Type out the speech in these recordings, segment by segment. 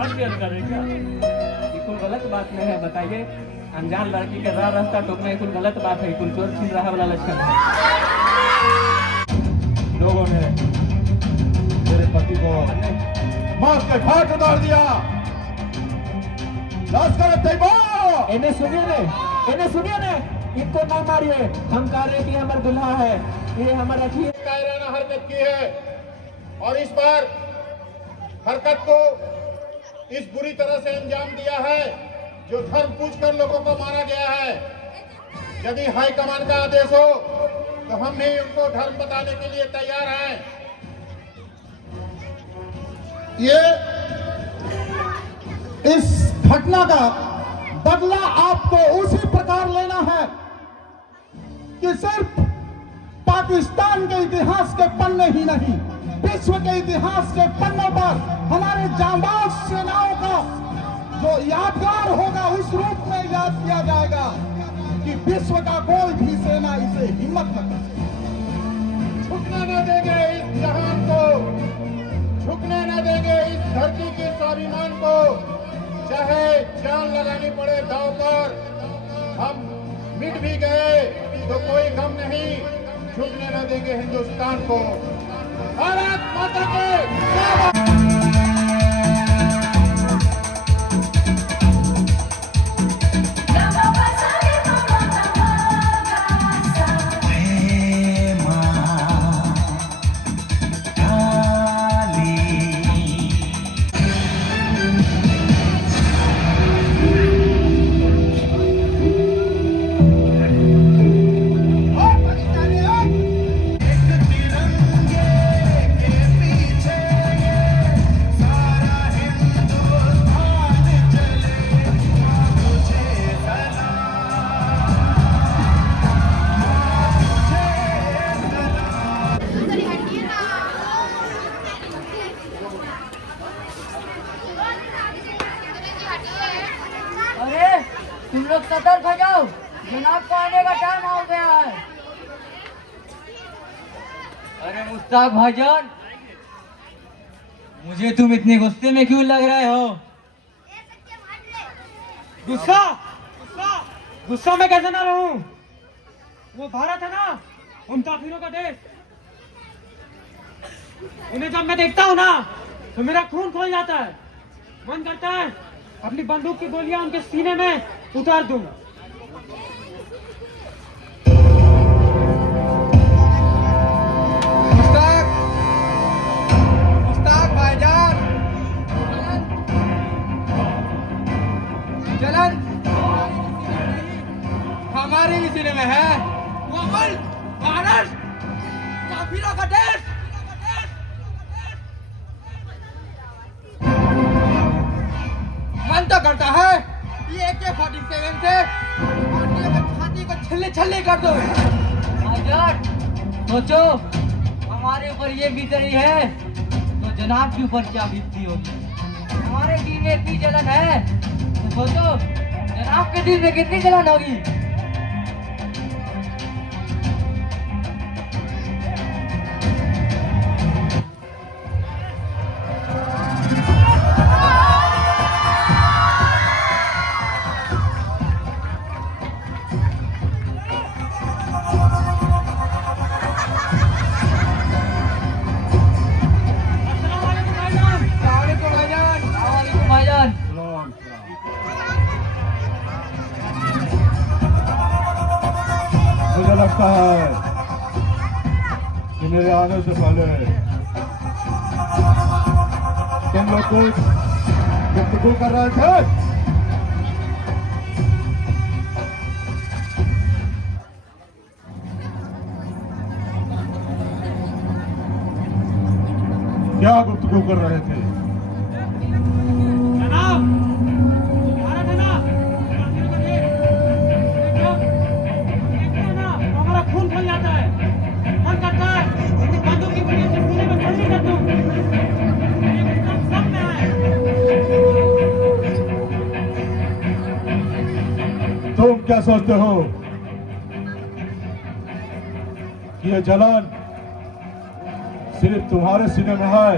हट के कर रहे क्या? ये कोई गलत बात नहीं है, बताइए। अनजान लड़की के रास्ता टोकना ये कोई गलत बात है, कोई चोर छीन रहा वाला लक्षण है। लोगों ने मेरे पति को मार के घाट उतार दिया। लश्कर तैयबा, इन्हें सुनिए ने, इन्हें सुनिए ने, इनको ना मारिए। हम कह रहे कि हमारा दुल्हा है, ये हमारा ठीक कायराना हरकत की है और इस बार हरकत को इस बुरी तरह से अंजाम दिया है जो धर्म पूछकर लोगों को मारा गया है। यदि हाईकमान का आदेश हो तो हम भी उनको धर्म बताने के लिए तैयार हैं। ये इस घटना का बदला आपको उसी प्रकार लेना है कि सिर्फ पाकिस्तान के इतिहास के पन्ने ही नहीं, विश्व के इतिहास के पन्नों पर हमारे जांबाज सेनाओं का जो यादगार होगा उस रूप में याद किया जाएगा कि विश्व का कोई भी सेना इसे हिम्मत न कर सके। झुकने न देंगे इस जहान को, झुकने न देंगे इस धरती के स्वाभिमान को, चाहे जान लगानी पड़े दांव पर। हम मिट भी गए तो कोई गम नहीं, झुकने न देंगे हिंदुस्तान को। भारत माता के तुम लोग सतर्क हो जाओ, जनाब को आने का टाइम हो गया है। अरे मुश्ताक भाईजान, मुझे तुम इतने गुस्से में क्यों लग रहे हो? गुस्सा गुस्सा गुस्सा मैं कैसे ना रहूं? वो भारत है ना, उन काफिरों का देश। उन्हें जब मैं देखता हूँ ना तो मेरा खून खोल जाता है। मन करता है अपनी बंदूक की गोलियां उनके सीने में उतार दूं। मुश्ताक भाईजान, चलन हमारे भी सीने में है। वो मुल्क भारत काफिरों का देश। मन तो करता है ये AK-47 से छाती को छल्ले छल्ले कर दो। भाईजान सोचो, हमारे ऊपर ये बीत रही है तो जनाब के ऊपर क्या बीतती होगी। हमारे दिल में इतनी जलन है तो सोचो जनाब के दिल में कितनी जलन होगी। मुझे लगता है कि मेरे आने से पहले तुम लोग कुछ गुफ्तगू कर रहे थे। क्या गुफ्तगू कर रहे थे? जनाब, वो भारत है ना, काफिरों का देश। देखते हैं ना तो हमारा खून खोल जाता है। मन करता है अपनी बंदूक की गोली से सीने में छल्ली कर दूं। ये गुस्सा सब में है। तुम क्या सोचते हो कि ये जलन सिर्फ तुम्हारे सीने में है?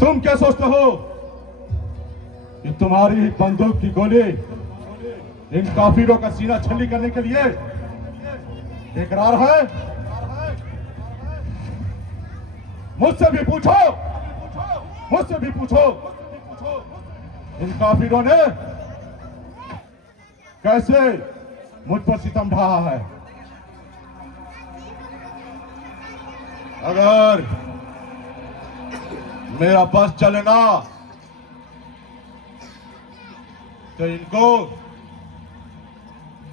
तुम क्या सोचते हो कि तुम्हारी बंदूक की गोली इन काफिरों का सीना छल्ली करने के लिए बेकरार है? मुझसे भी पूछो, मुझसे भी पूछो, इन काफिरों ने कैसे मुझ पर सितम ढाहा है। अगर मेरा बस चले ना तो इनको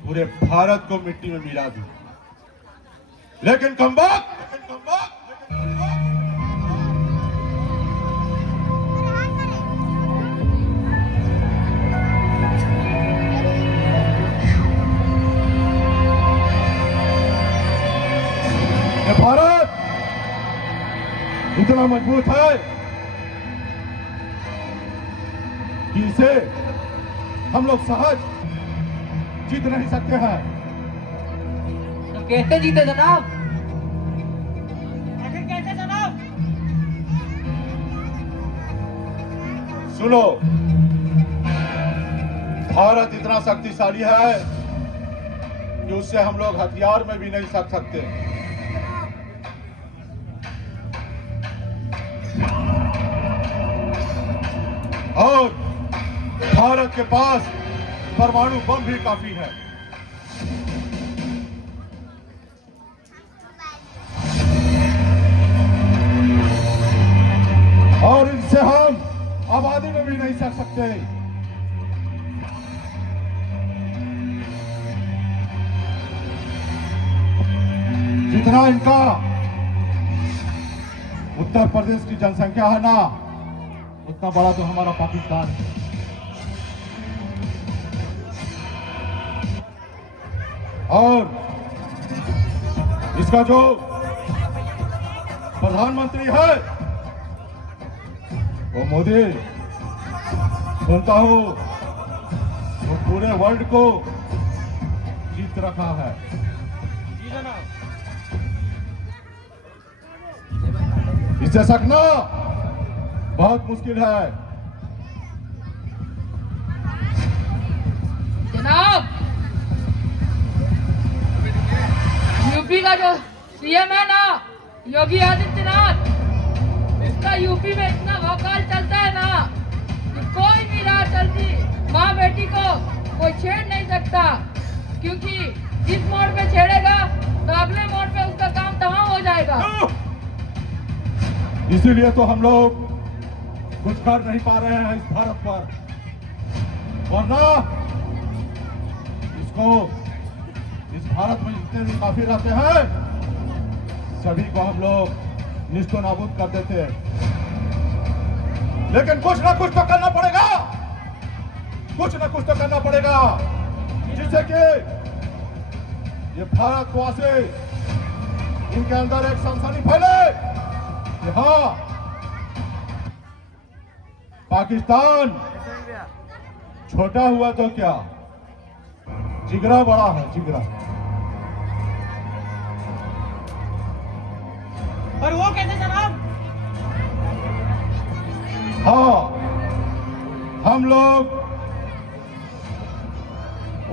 पूरे भारत को मिट्टी में मिला दूं, लेकिन कम वक्त ये भारत इतना मजबूत है कि इसे हम लोग सहज जीत नहीं सकते हैं। तो कैसे जीते जनाब? आखिर कैसे जनाब? सुनो, भारत इतना शक्तिशाली है कि उससे हम लोग हथियार में भी नहीं सक सकते। और भारत के पास परमाणु बम भी काफी है। और इनसे हम आबादी में भी नहीं सक सकते। जितना इनका उत्तर प्रदेश की जनसंख्या है ना, उतना बड़ा तो हमारा पाकिस्तान है। और इसका जो प्रधानमंत्री है वो मोदी, सुनता हूं वो पूरे वर्ल्ड को जीत रखा है। जी जनाब। इससे सकना बहुत मुश्किल है। जनाब, यूपी का जो सीएम है ना, योगी आदित्यनाथ, इसका यूपी में इतना भौकाल चलता है ना कि कोई भी राह चलती माँ बेटी को कोई छेड़ नहीं सकता, क्योंकि जिस मोड़ पे छेड़ेगा तो अगले मोड़ पे उसका काम तमाम हो जाएगा। इसीलिए तो हम लोग कुछ कर नहीं पा रहे हैं इस भारत पर, वरना इसको इस भारत में जितने भी काफिर रहते हैं सभी को हम लोग निस्तो नाबूद कर देते हैं। लेकिन कुछ ना कुछ तो करना पड़ेगा, कुछ ना कुछ तो करना पड़ेगा, जिससे कि ये भारतवासी इनके अंदर एक सनसनी फैले कि हाँ, पाकिस्तान छोटा हुआ तो क्या, जिगरा बड़ा है, जिगरा। पर वो कैसे जनाब? हाँ, हम लोग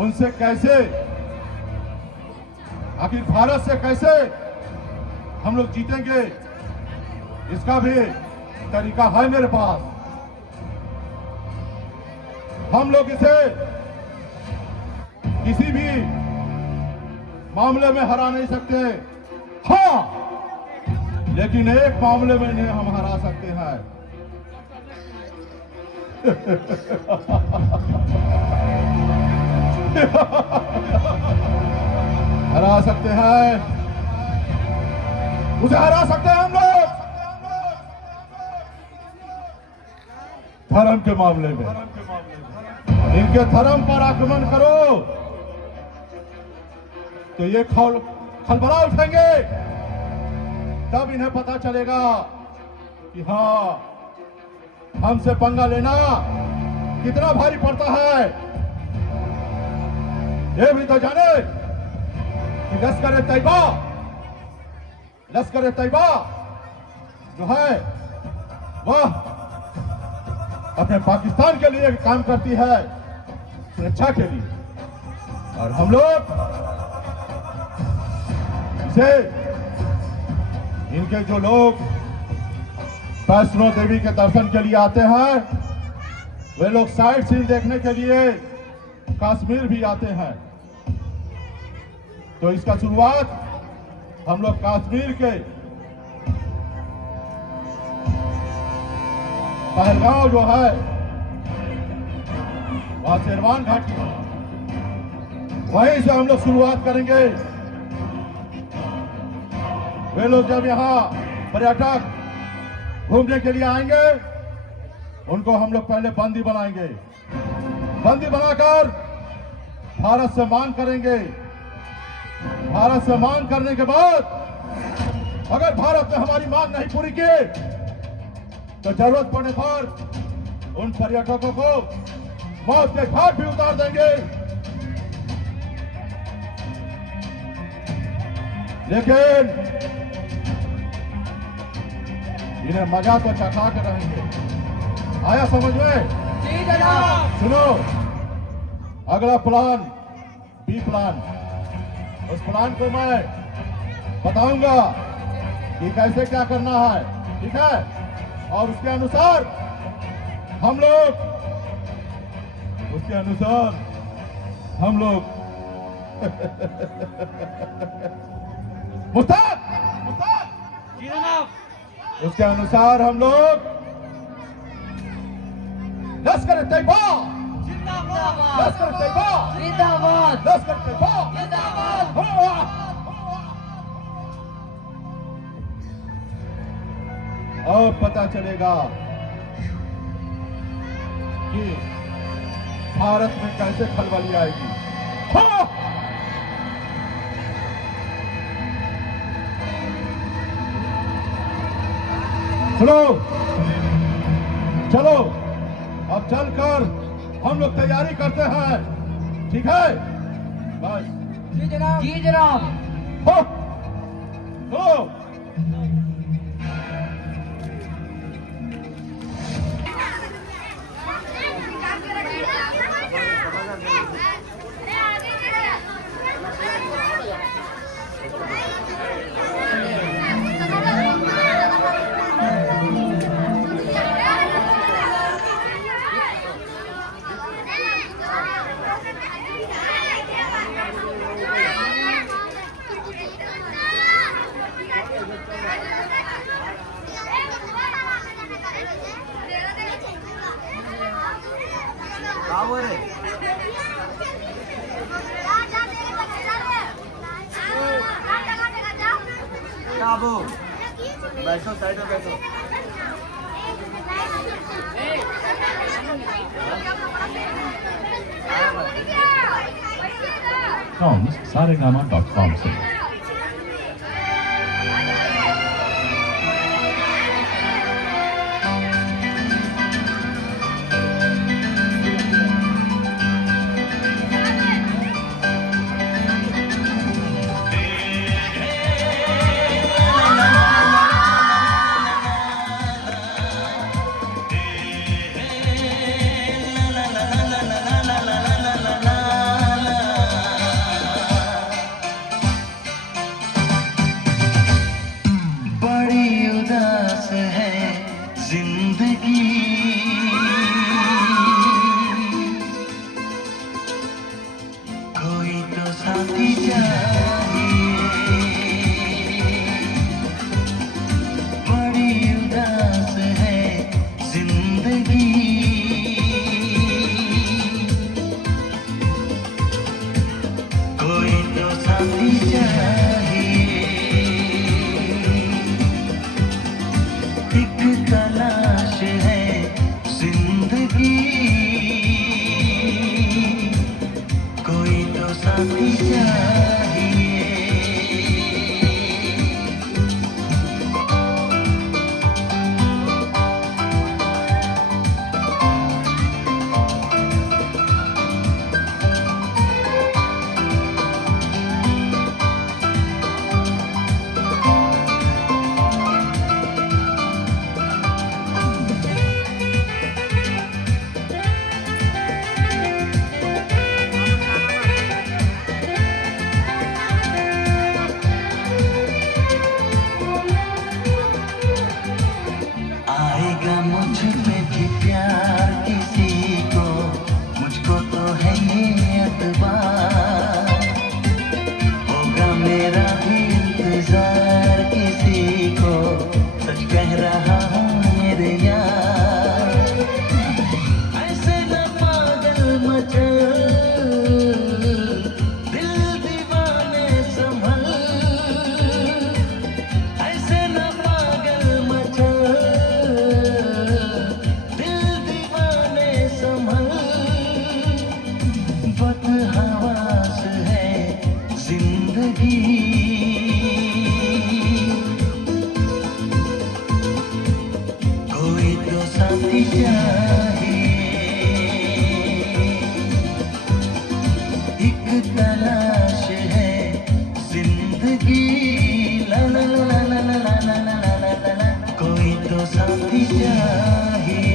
उनसे कैसे, आखिर भारत से कैसे हम लोग जीतेंगे, इसका भी तरीका है मेरे पास। हम लोग इसे किसी भी मामले में हरा नहीं सकते, हाँ, लेकिन एक मामले में इन्हें हम हरा सकते हैं। हरा सकते हैं, उसे हरा सकते हैं हम लोग धर्म के मामले में। इनके धर्म पर आक्रमण करो तो ये खलबला उठेंगे, तब इन्हें पता चलेगा कि हाँ, हमसे पंगा लेना कितना भारी पड़ता है। ये भी तो जाने कि लश्कर-ए-तैयबा जो है वह अपने पाकिस्तान के लिए काम करती है, सुरक्षा के लिए। और हम लोग से इनके जो लोग वैष्णो देवी के दर्शन के लिए आते हैं, वे लोग साइट सीन देखने के लिए कश्मीर भी आते हैं। तो इसका शुरुआत हम लोग कश्मीर के पहलगांव जो है वहां शेरवान घाटी, वहीं से हम लोग शुरुआत करेंगे। वे लोग जब यहाँ पर्यटक घूमने के लिए आएंगे, उनको हम लोग पहले बंदी बनाएंगे। बंदी बनाकर भारत से मांग करेंगे। भारत से मांग करने के बाद अगर भारत ने हमारी मांग नहीं पूरी की तो जरूरत पड़ने पर उन पर्यटकों को मौत के घाट भी उतार देंगे। लेकिन इन्हें मजा तो चखा कर रहेंगे। आया समझ में? जी जनाब। सुनो, अगला प्लान बी प्लान, उस प्लान को मैं बताऊंगा कि कैसे क्या करना है, ठीक है? और उसके अनुसार हम लोग मुस्ताद, जी जनाब। उसके अनुसार हम लोग लश्कर तैयबा, जिंदाबाद। लश्कर तैयबा, जिंदाबाद। लश्कर तैयबा, जिंदाबाद। और पता चलेगा कि भारत में कैसे खलबली आएगी। हाँ! सुनो, चलो अब चलकर हम लोग तैयारी करते हैं, ठीक है? बस जी जनाब। जी जनाब। हो, हो। बैठो, साइड में बैठो। saregama.com से कह रहा हूँ मेरे यार, ऐसे न पागल मचल, दिल दीवाने संभल, ऐसे न पागल मचल, दिल दीवाने संभल, बदहवास है जिंदगी, कोई तो साथी चाहिए, एक तलाश है जिंदगी, ला ला ला ला ला ला ला ला ला ला ला ला, कोई तो साथी चाहिए।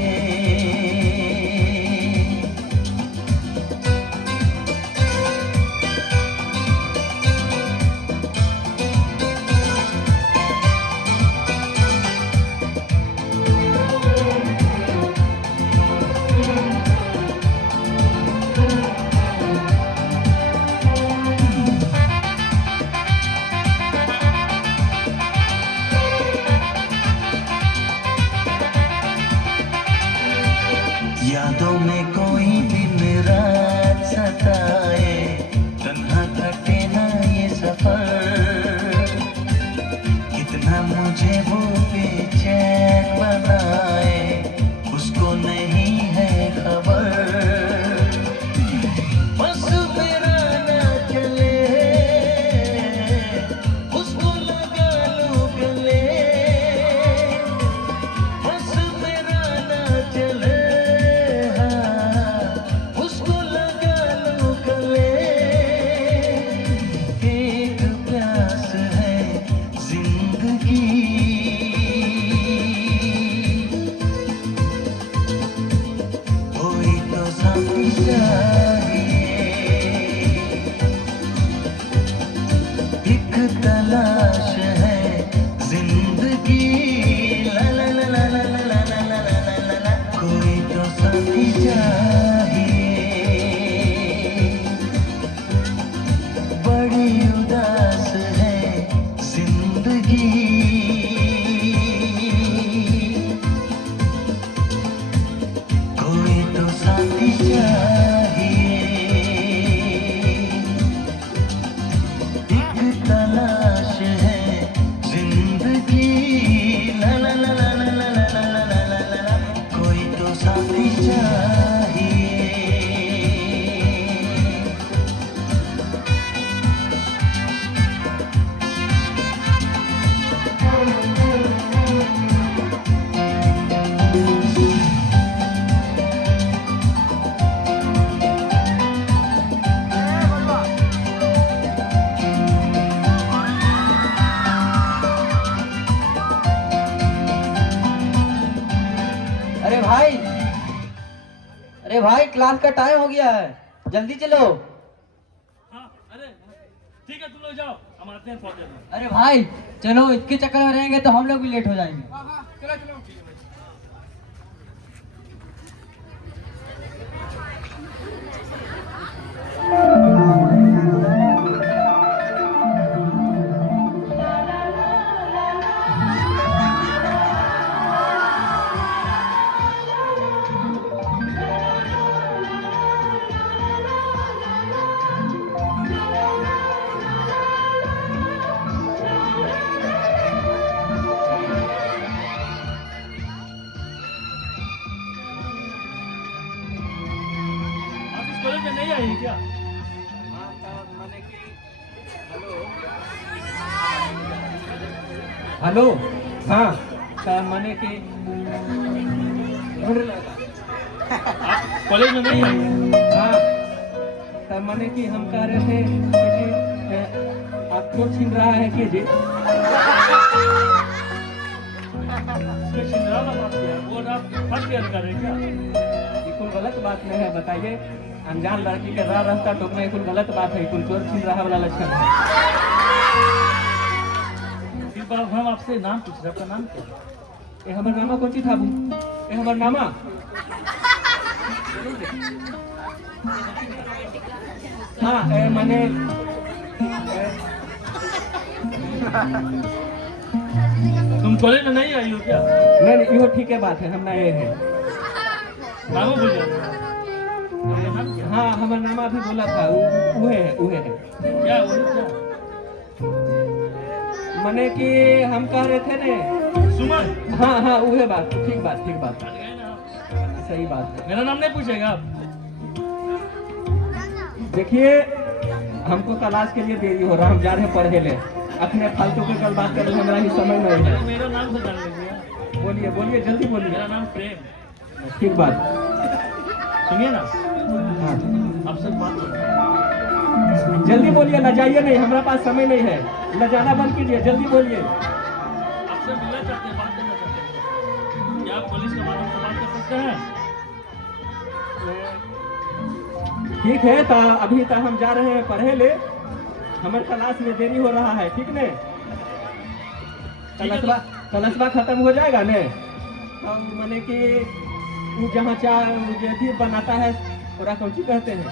यादों में कोई दिन रात सताए, तन्हा कटे ना ये सफर, कितना मुझे वो बेचैन बनाए, उसको नहीं है खबर, बस मेरा ना चले, उसको लगा लो गले, बस मेरा ना चले, उसको लगा लो गले, एक प्यास है जिंदगी, कोई तो साथी चाहिए, एक तलाश है जिंदगी, ला ला ला ला ला ला ला ला ला ला ला ला, कोई तो साथी चाहिए, बड़ी उदास है जिंदगी, कोई तो साथी चाहिए, एक तलाश है जिंदगी, ला ला ला ला ला ला ला ला ला ला ला ला, कोई तो साथी चाहिए। अरे भाई, अरे भाई, क्लास का टाइम हो गया है, जल्दी चलो। हाँ, अरे ठीक है, तुम लोग जाओ, हम आते हैं थोड़ी देर में। अरे भाई चलो, इसके चक्कर में रहेंगे तो हम लोग भी लेट हो जाएंगे। चलो चलो। आप इस कॉलेज में नहीं आई क्या? हाँ, तब माने कि हेलो, हाँ, तब माने कि आप कॉलेज में नहीं आई? हाँ, तब माने कि हम कह रहे थे कि आपको छीन रहा है कि जी? इसके छिंदरा का बात किया, वो आप फर्स्ट ईयर कर रहे हैं क्या? ये कोई गलत बात नहीं है, बताइए। अनजान लड़की के राह रास्ता टोकना ये कोई गलत बात है, कोई चोर छीन रहा वाला लक्षण है। फिर बार हम आपसे नाम पूछ रहे, आपका नाम क्या है? ये हमार नामा कौन ची था बू? ये हमार नामा? हाँ, माने तुम कॉलेज में नहीं आई हो क्या? नहीं नहीं इहो ठीक है बात है, हम नए हैं। नामो भूल जाते आपका नाम क्या? हाँ हमारा नाम अभी बोला था, उहे है। क्या वही क्या? मने कि हम कह रहे थे ने सुमन। हाँ हाँ उहे बात, ठीक बात जान गए ना आप? सही बात है। मेरा नाम नहीं पूछेगा आप? देखिए हमको तलाश के लिए देरी हो रहा, हम जा रहे हैं पढ़े ले, अपने फालतू की कल बात करने हमारा ही समय नहीं है। मेरा नाम से जान लीजिए। बोलिए बोलिए जल्दी बोलिए। मेरा नाम प्रेम। ठीक बात। सुनिए ना, हाँ आपसे बात करो। जल्दी बोलिए, लजाइए नहीं, हमारे पास समय नहीं है, लजाना बंद कीजिए, जल्दी बोलिए। आपसे मिलना चाहते हैं, बात करना चाहते हैं। क्या आप पुलिस के माध्यम से बात कर सकते हैं? ठीक है तो अभी तक हम जा रहे हैं पढ़े ले, हमारे क्लास में देरी हो रहा है, ठीक ने? कलशवा खत्म हो जाएगा ने तो मैंने कि वो जहाँ जो भी बनाता है पूरा कौन सी कहते हैं,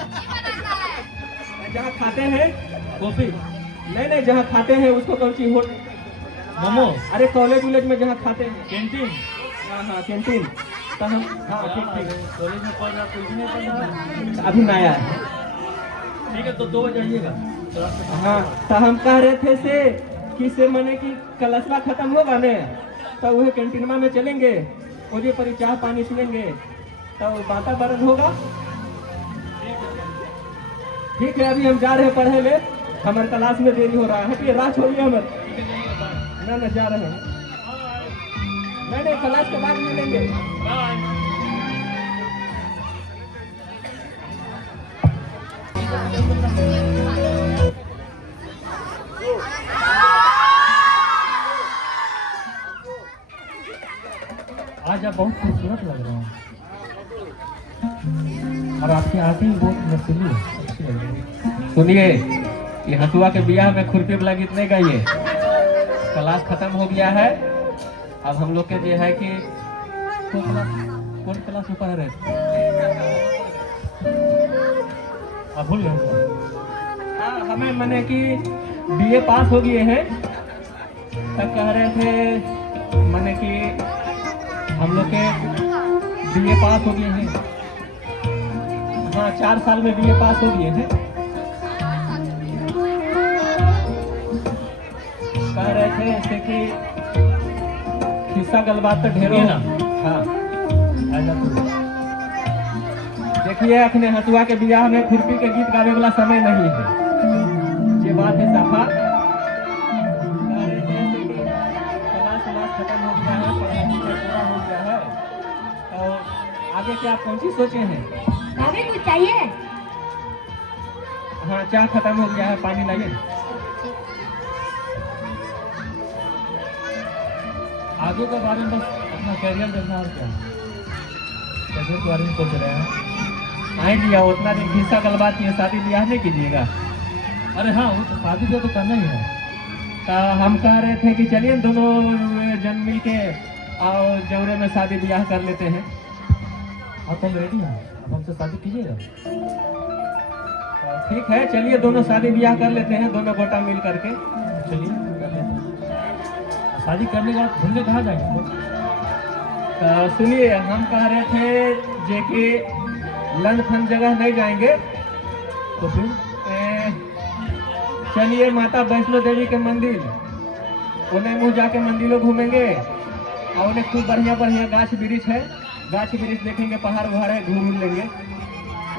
जहाँ खाते हैं कॉफी, नहीं नहीं जहाँ खाते हैं उसको कौन सी हो, मोमो, अरे कॉलेज वॉलेज में जहाँ खाते हैं, कैंटीन। हाँ हाँ कैंटीन। तो हम हाँ ठीक ठीक कॉलेज में पढ़ रहा कुछ नहीं पढ़ रहा। अभी नया है। ठीक है तो 2 बजे आइएगा। तो आपसे हाँ तो हम कह रहे थे से कि से मने कि कलशवा खत्म होगा ने तो वही कैंटीनमा में चलेंगे, मुझे पर चाय पानी पियेंगे तो वातावरण होगा। ठीक है अभी हम जा रहे हैं पढ़े ले, हमारे क्लास में देरी हो रहा है, हटिए रात छोड़िए हमारे। ना जा रहे हैं, नहीं क्लास के बाद मिलेंगे। बाय। आज आप बहुत खूबसूरत लग रहे हैं और आपकी आंखें भी बहुत नशीली है, अच्छी लग रही है। सुनिए ये हसुआ के बियाह में खुरपी वाला गीत नहीं गाइए, क्लास खत्म हो गया है। अब हम लोग के जो है कि कौन क्लास में पढ़ रहे थे? आप भूल गए? हाँ हमें मने कि बीए पास हो गए हैं, तब कह रहे थे मने कि हम लोग के बीए पास हो गए हैं। हाँ 4 साल में बीए पास हो गए हैं। कह रहे थे ऐसे कि खिस्सा गलबात तो ढेरों ना। हाँ आजा तू। देखिए अपने हसुआ के बियाह में खुरपी के गीत गाने वाला समय नहीं है, ये बात है साफा। क्लास खत्म हो गया है, पढ़ाई पूरा हो गया है, तो आगे क्या आप कौन सी सोचे हैं? अभी कुछ चाहिए? हाँ चाय खत्म हो गया है, पानी लाइए। आगे के बारे में बस अपना कैरियर देखना और क्या, कैरियर के बारे में सोच रहे हैं। आए दिया उतना दिन खिस्सा गलबात किए, शादी ब्याह नहीं कीजिएगा? अरे हाँ वो तो शादी जो तो करना ही है। तो हम कह रहे थे कि चलिए दोनों जन मिल के और जौरे में शादी ब्याह कर लेते हैं। आप हम रेडी हैं, अब हमसे शादी कीजिएगा। तो ठीक है चलिए दोनों शादी ब्याह कर लेते हैं, दोनों गोटा मिल करके। चलिए कर लेते हैं। शादी करने के बाद घूमने कहाँ जाएंगे? तो सुनिए हम कह रहे थे जे कि लन फन जगह नहीं जाएंगे, तो फिर चलिए माता वैष्णो देवी के मंदिर, उन्हें मुँह जाके मंदिरों घूमेंगे और उन्हें खूब बढ़िया बढ़िया गाछ वृक्ष है, गाछ वृक्ष देखेंगे, पहाड़ वहाड़ है, घूम लेंगे,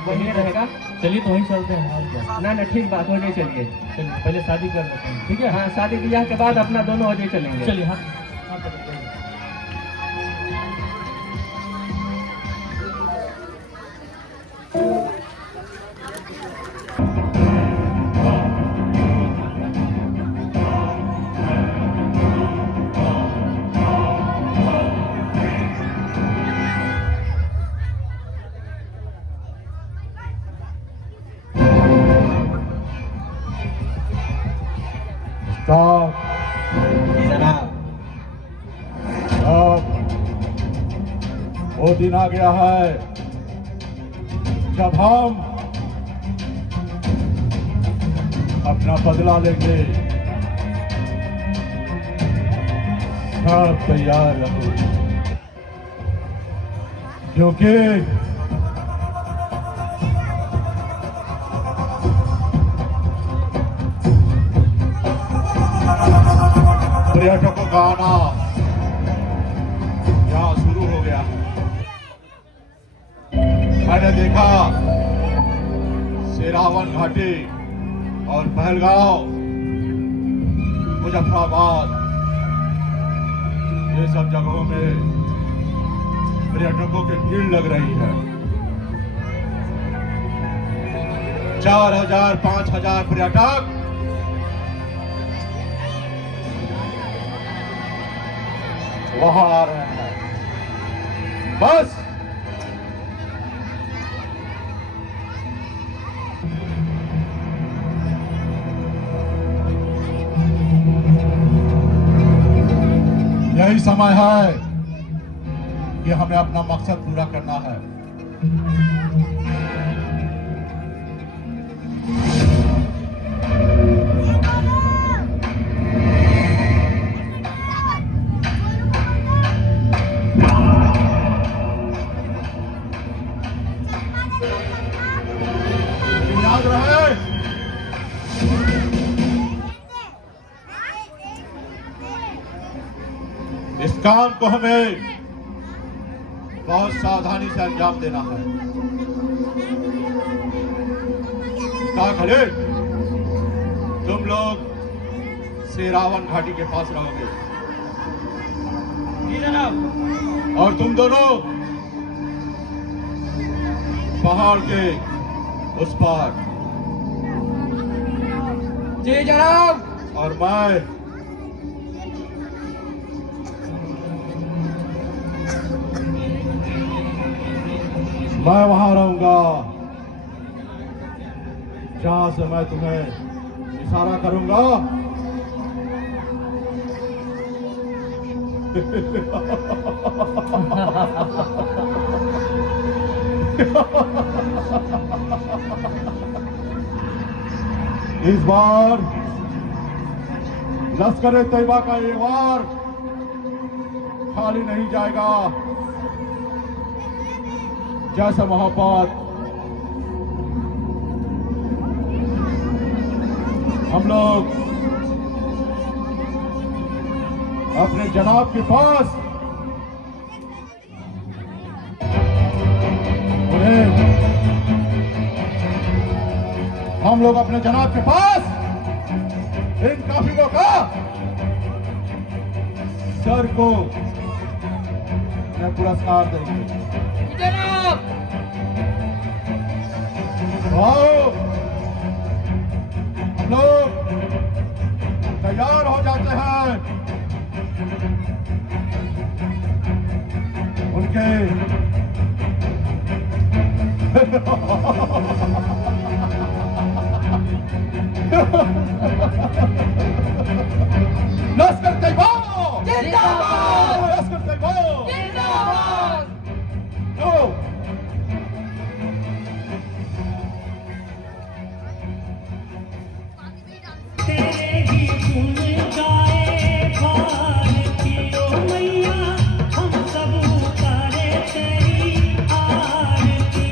बढ़िया रहेगा। चलिए तो वहीं चलते हैं और क्या। ना ठीक बात, हो जाए चलिए। चलिए पहले शादी कर लेते हैं, ठीक है? हाँ शादी ब्याह के बाद अपना दोनों हो जाए चलेंगे। चलिए हाँ हाँ पकड़ते हैं। Stop. अब वो दिन आ गया है जब हम अपना बदला लेंगे। सब तैयार रहो, क्योंकि पर्यटकों का आना यहाँ शुरू हो गया है। मैंने देखा शेरावन घाटी और पहलगांव, मुजफ्फराबाद, ये सब जगहों में पर्यटकों की भीड़ लग रही है। 4,000 5,000 पर्यटक वहां आ रहे हैं। बस यही समय है कि हमें अपना मकसद पूरा करना है। याद रहे, इस काम को हमें बहुत सावधानी से अंजाम देना है। कहा खड़े, तुम लोग शेरावन घाटी के पास रहोगे जी जनाब। और तुम दोनों पहाड़ के उस पार, जी जनाब। और मैं वहां रहूंगा जहां से मैं तुम्हें इशारा करूंगा। इस बार लश्कर तैयबा का ये वार खाली नहीं जाएगा। जैसे मोहब्बत हम लोग अपने जनाब के पास हम लोग अपने जनाब के पास इन काफिलों का सर को पुरस्कार देंगे। जनाब आओ, हम लोग तैयार हो जाते हैं उनके लश्कर तैयबा जिंदाबाद, लश्कर तैयबा जिंदाबाद। चलो। तेरे ही गुण गाए भारतीयों मैया, हम सब उतारे तेरी आरती।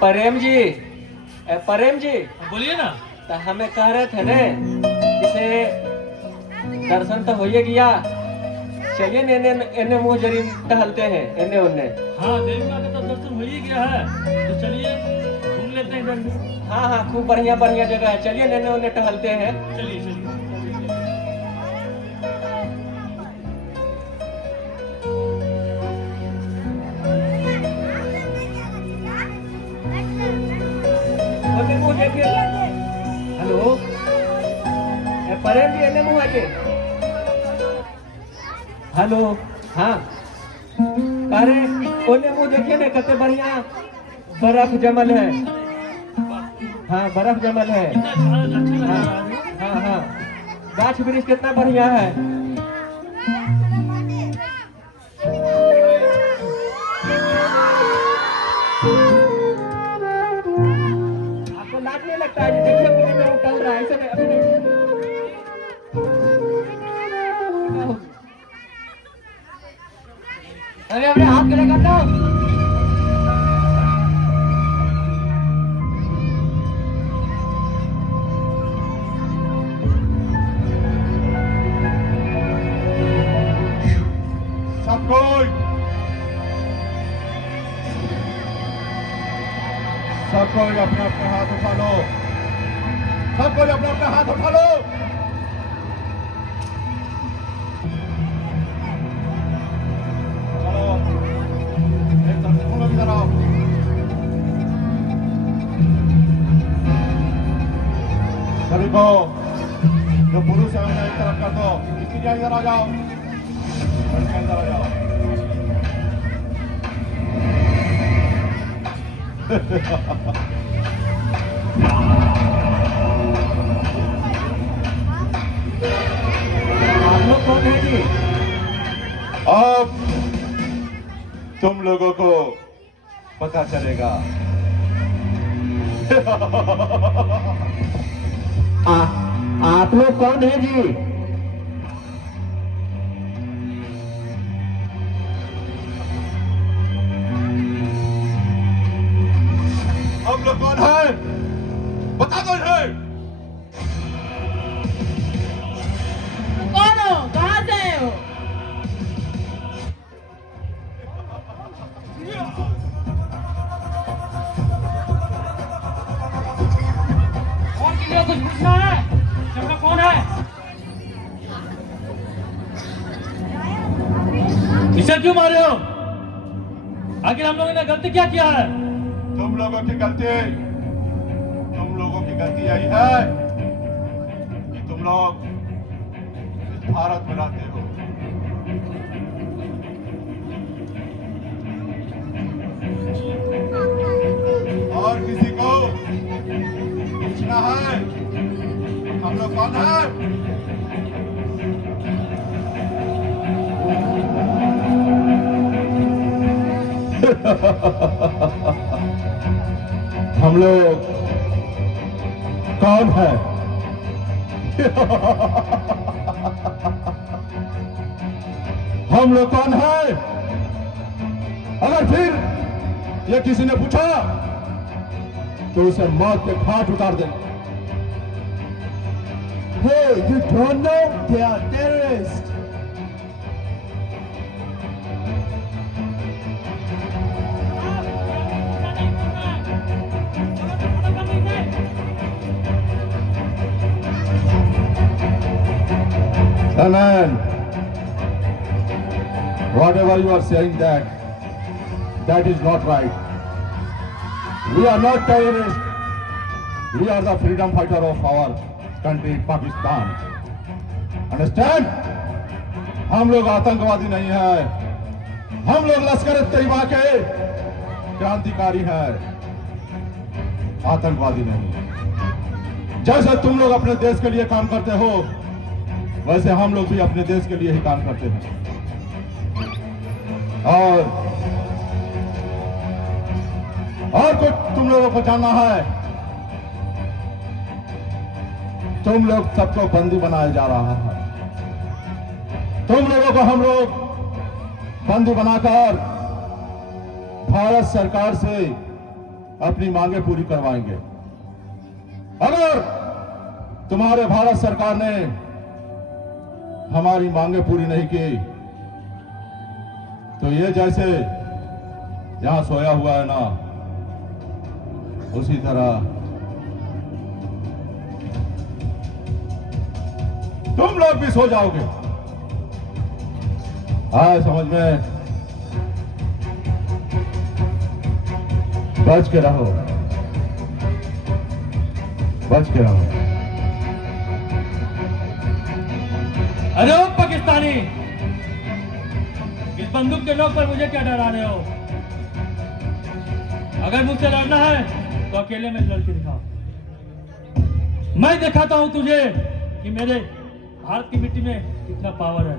प्रेम जी बोलिए ना। तो हमें कह रहे थे ने इसे दर्शन तो हो ही गया, चलिए ने एने मुँह जरी टहलते हैं एने उन्ने। हाँ देवी माँ का तो दर्शन हो ही गया है, तो चलिए घूम लेते हैं इधर भी। हाँ हाँ खूब बढ़िया बढ़िया जगह है, चलिए ने उन्ने टहलते हैं। चलिए चलिए। ओके मुँह देखिए। हेलो प्रेम जी एने मुँह आके। हेलो हाँ अरे ओने मुँह देखिए ना कितने बढ़िया बर्फ जमल है। हाँ बर्फ जमल है। हाँ हाँ हाँ गाछ वृक्ष कितना बढ़िया है। आपको लाज नहीं लगता है? देखिए पुलिस में वो टल रहा है ऐसे में अभी नहीं। अरे अपने हाथ गले कर दो। सब कोई अपने अपने हाथ उठा लो। सब कोई अपने अपने हाथ उठा लो। चलो एक तरफ से तुम लोग इधर आओ। सभी को जो पुरुष है उन्हें एक तरफ कर दो। स्त्रियां इधर आ जाओ, लड़कियां इधर आ जाओ। आप लोग कौन है जी? अब तुम लोगों को पता चलेगा। आप लोग कौन है जी? हम लोग कौन है? बता दो इन्हें। कौन हो? कहाँ से आए हो? और के लिए कुछ पूछना है? चलो कौन है? इसे क्यों मारे हो? आखिर हम लोगों ने गलती क्या किया है? तुम लोगों की गलती यही है कि तुम लोग इस भारत में रहते हो। और किसी को पूछना है हम लोग कौन है? हम लोग कौन है? हम लोग कौन है? अगर फिर ये किसी ने पूछा तो उसे मौत के घाट उतार दे। Hey, you don't know they are terrorists. Hanan, whatever you are saying that is not right. We are not terrorists. We are the freedom fighter of our country, Pakistan. Understand? हम लोग आतंकवादी नहीं हैं। हम लोग लश्कर-ए-तैयबा के क्रांतिकारी हैं, आतंकवादी नहीं। जैसे तुम लोग अपने देश के लिए काम करते हो, वैसे हम लोग भी अपने देश के लिए ही काम करते हैं। और कुछ तुम लोगों को जानना है? तुम लोग सबको बंदी बनाया जा रहा है। तुम लोगों को हम लोग बंदी बनाकर भारत सरकार से अपनी मांगे पूरी करवाएंगे। अगर तुम्हारे भारत सरकार ने हमारी मांगे पूरी नहीं की तो ये जैसे यहां सोया हुआ है ना, उसी तरह तुम लोग भी सो जाओगे। आए समझ में, बच के रहो, बच के रहो। अरे ओ पाकिस्तानी, इस बंदूक के नोक पर मुझे क्या डरा रहे हो? अगर मुझसे लड़ना है तो अकेले में लड़ के दिखाओ। मैं दिखाता हूं तुझे कि मेरे भारत की मिट्टी में कितना पावर है।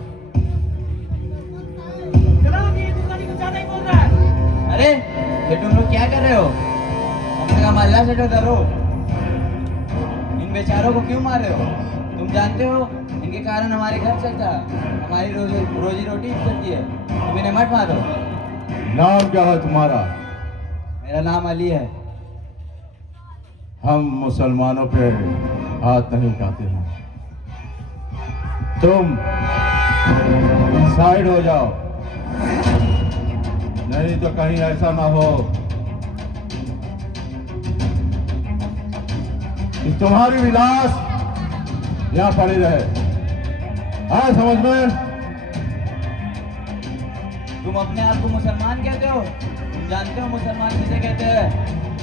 जनाब, ये दुकानी कुछ ज्यादा ही बोल रहा है। अरे ये तुम लोग क्या कर रहे हो? कम से कम अल्लाह से तो डरो। इन बेचारों को क्यों मार रहे हो? तुम जानते हो इनके कारण हमारे घर चलता है, हमारी रोजी रोटी चलती है। तुम इन्हें मत मारो। नाम क्या है तुम्हारा? मेरा नाम अली है। हम मुसलमानों पे हाथ नहीं उठाते हैं। तुम साइड हो जाओ, नहीं तो कहीं ऐसा ना हो कि तुम्हारी विलास यहां पड़ी रहे। हाँ, समझ में? तुम अपने आप को मुसलमान कहते हो? तुम जानते हो मुसलमान किसे कहते हैं?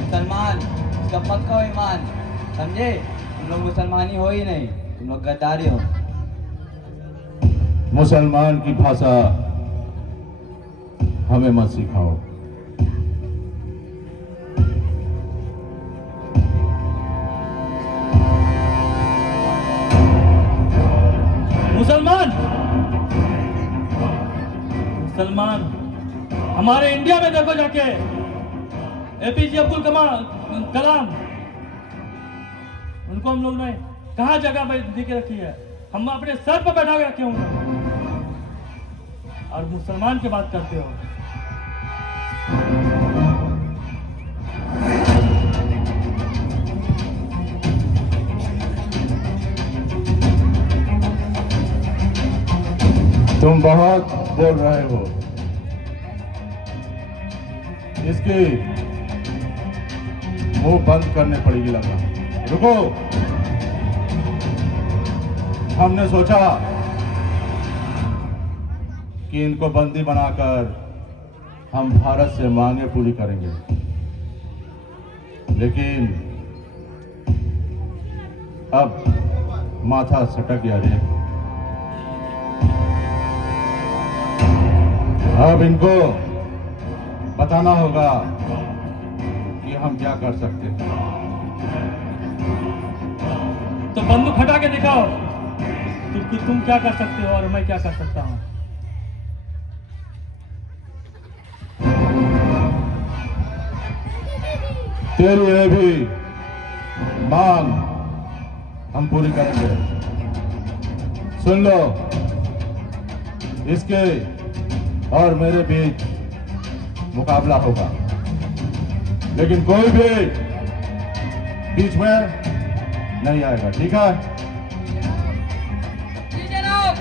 मुसलमान इसका पक्का ईमान, समझे? तुम लोग मुसलमानी हो ही नहीं, तुम लोग गद्दारी हो। मुसलमान की भाषा हमें मत सिखाओ। मुसलमान, मुसलमान हमारे इंडिया में देखो जाके, एपीजे अब्दुल कलाम, उनको हम लोग ने कहाँ जगह पे दे के रखी है? हम अपने सर पर बैठा के रखे होंगे और मुसलमान की बात करते हो। तुम बहुत बोल रहे हो। इसकी मुंह बंद करने पड़ेगी लगा। रुको, हमने सोचा कि इनको बंदी बनाकर हम भारत से मांगे पूरी करेंगे, लेकिन अब माथा सटक गया रे। अब इनको बताना होगा कि हम क्या कर सकते हैं। तो बंदूक हटा के दिखाओ कि तुम क्या कर सकते हो और मैं क्या कर सकता हूं। तेरी ये भी मांग हम पूरी करेंगे। सुन लो, इसके और मेरे बीच मुकाबला होगा, लेकिन कोई भी बीच में नहीं आएगा, ठीक है? जी जनाब।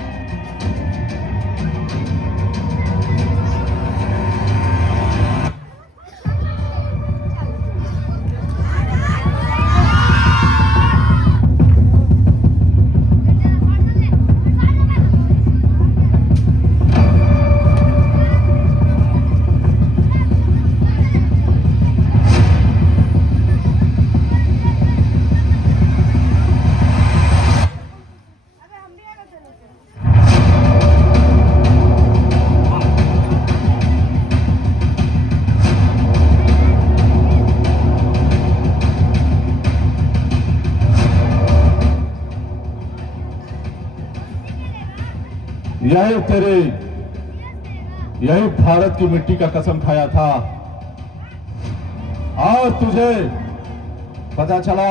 यही भारत की मिट्टी का कसम खाया था। आज तुझे पता चला।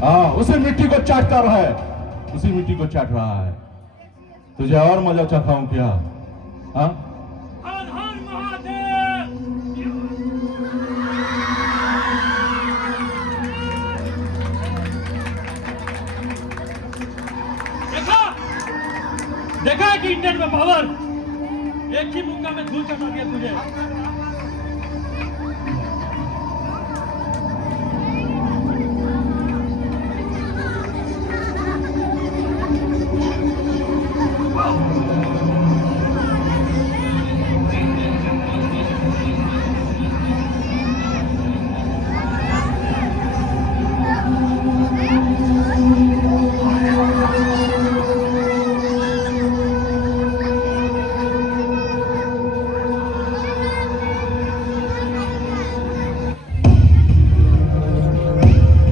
हाँ, उसी मिट्टी को चाटता रहा है, उसी मिट्टी को चाट रहा है। तुझे और मजा चखाऊं क्या? हाँ? हर हर महादेव। एक ही इंडियन में पावर, एक ही मुक्का में धूल चटा दिया तुझे।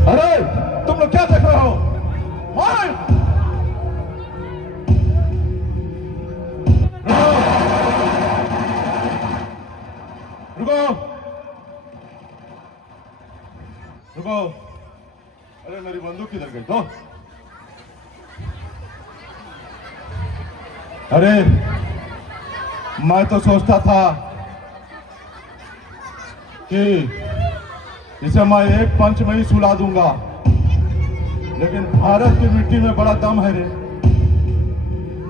अरे तुम लोग क्या देख रहे हो? मार! रुको रुको। अरे मेरी बंदूक किधर गई? दो। अरे मैं तो सोचता था कि इसे मैं एक पंच में ही सुला दूंगा, लेकिन भारत की मिट्टी में बड़ा दम है रे,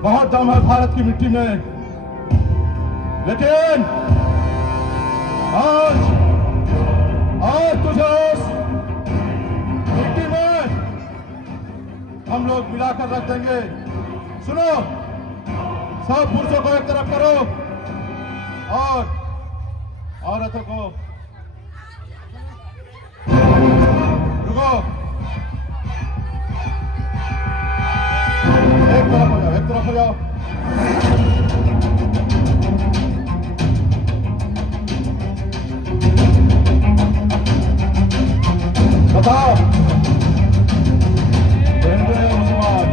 बहुत दम है भारत की मिट्टी में। लेकिन आज तुझे उस मिट्टी में हम लोग मिलाकर रख देंगे। सुनो, सब पुरुषों को एक तरफ करो और औरतों को रुको, एक तरफ हो जाओ, एक तरफ हो जाओ। बताओ, मुसलमान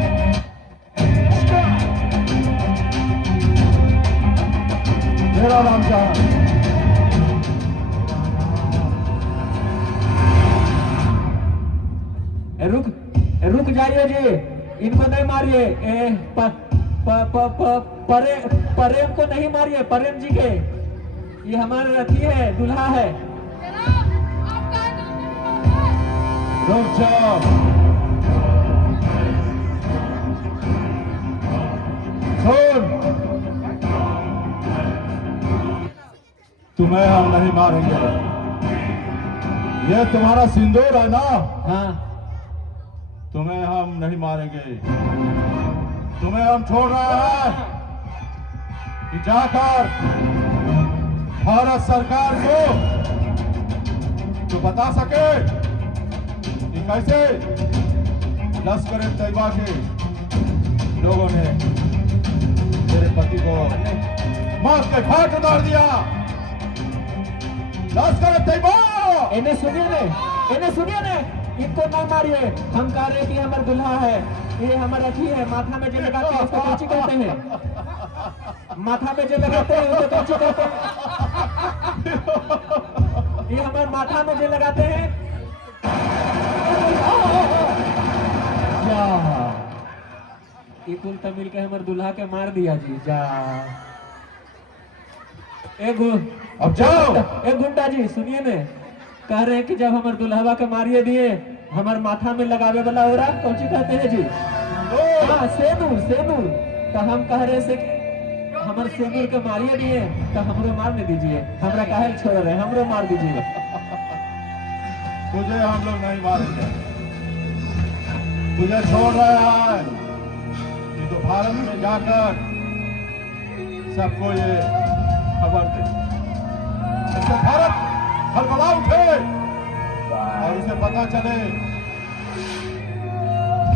मेरा नाम क्या है? रुक जाइए जी, इनको नहीं मारिए। प्रेम को नहीं मारिए, प्रेम जी के। ये हमारे रथी है, दूल्हा है। जनाब आप कहाँ हैं? रुक जाओ। सुन, तुम्हें हम नहीं मारेंगे। ये तुम्हारा सिंदूर है ना? हाँ, तुम्हें हम नहीं मारेंगे। तुम्हें हम छोड़ रहे हैं कि जाकर भारत सरकार को तो बता सके कि कैसे लश्कर-ए-तैयबा के लोगों ने मेरे पति को मौत के घाट उतार दिया। लश्कर-ए-तैयबा, इन्हें सुनिए ने, इनको ना मारिए। हम कह रहे हैं कि हमारा दूल्हा है, ये हमारा रथी है। माथा में जो लगाते हैं उसको कैंची कहते हैं। माथा में जो लगाते हैं उसको कैंची कहते हैं। ये हमारे माथा में जो लगाते हैं। जा, ये कुल तमिल के हमारे दूल्हा के मार दिया जी। जा अब जाओ। एक गुंडा जी सुनिए ने, कह रहे हैं कि जब हमारे दुल्हवा के मारिए दिए, हमारे माथा में लगावे वाला हो रहा, कौन सी कहते हैं जी? हाँ, सेनूर। तो हम कह रहे से कि हमारे सेनूर के मारिए दिए, तो हमरो मारने दीजिए। हमरा काहे छोड़ रहे, हमरो मार दीजिए। तुझे हम लोग नहीं मारेंगे, तुझे छोड़ रहे हैं कि तो भारत में जाकर सबको ये खबर दे, इससे भारत हलबला उठे और उसे पता चले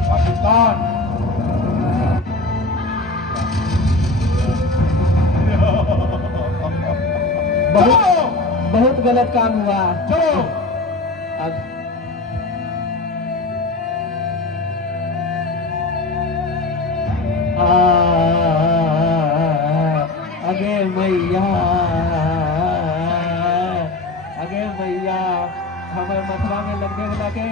पाकिस्तान बहुत गलत काम हुआ। चलो अब अगे मैया, हमारे मथुरा में लगने वाला के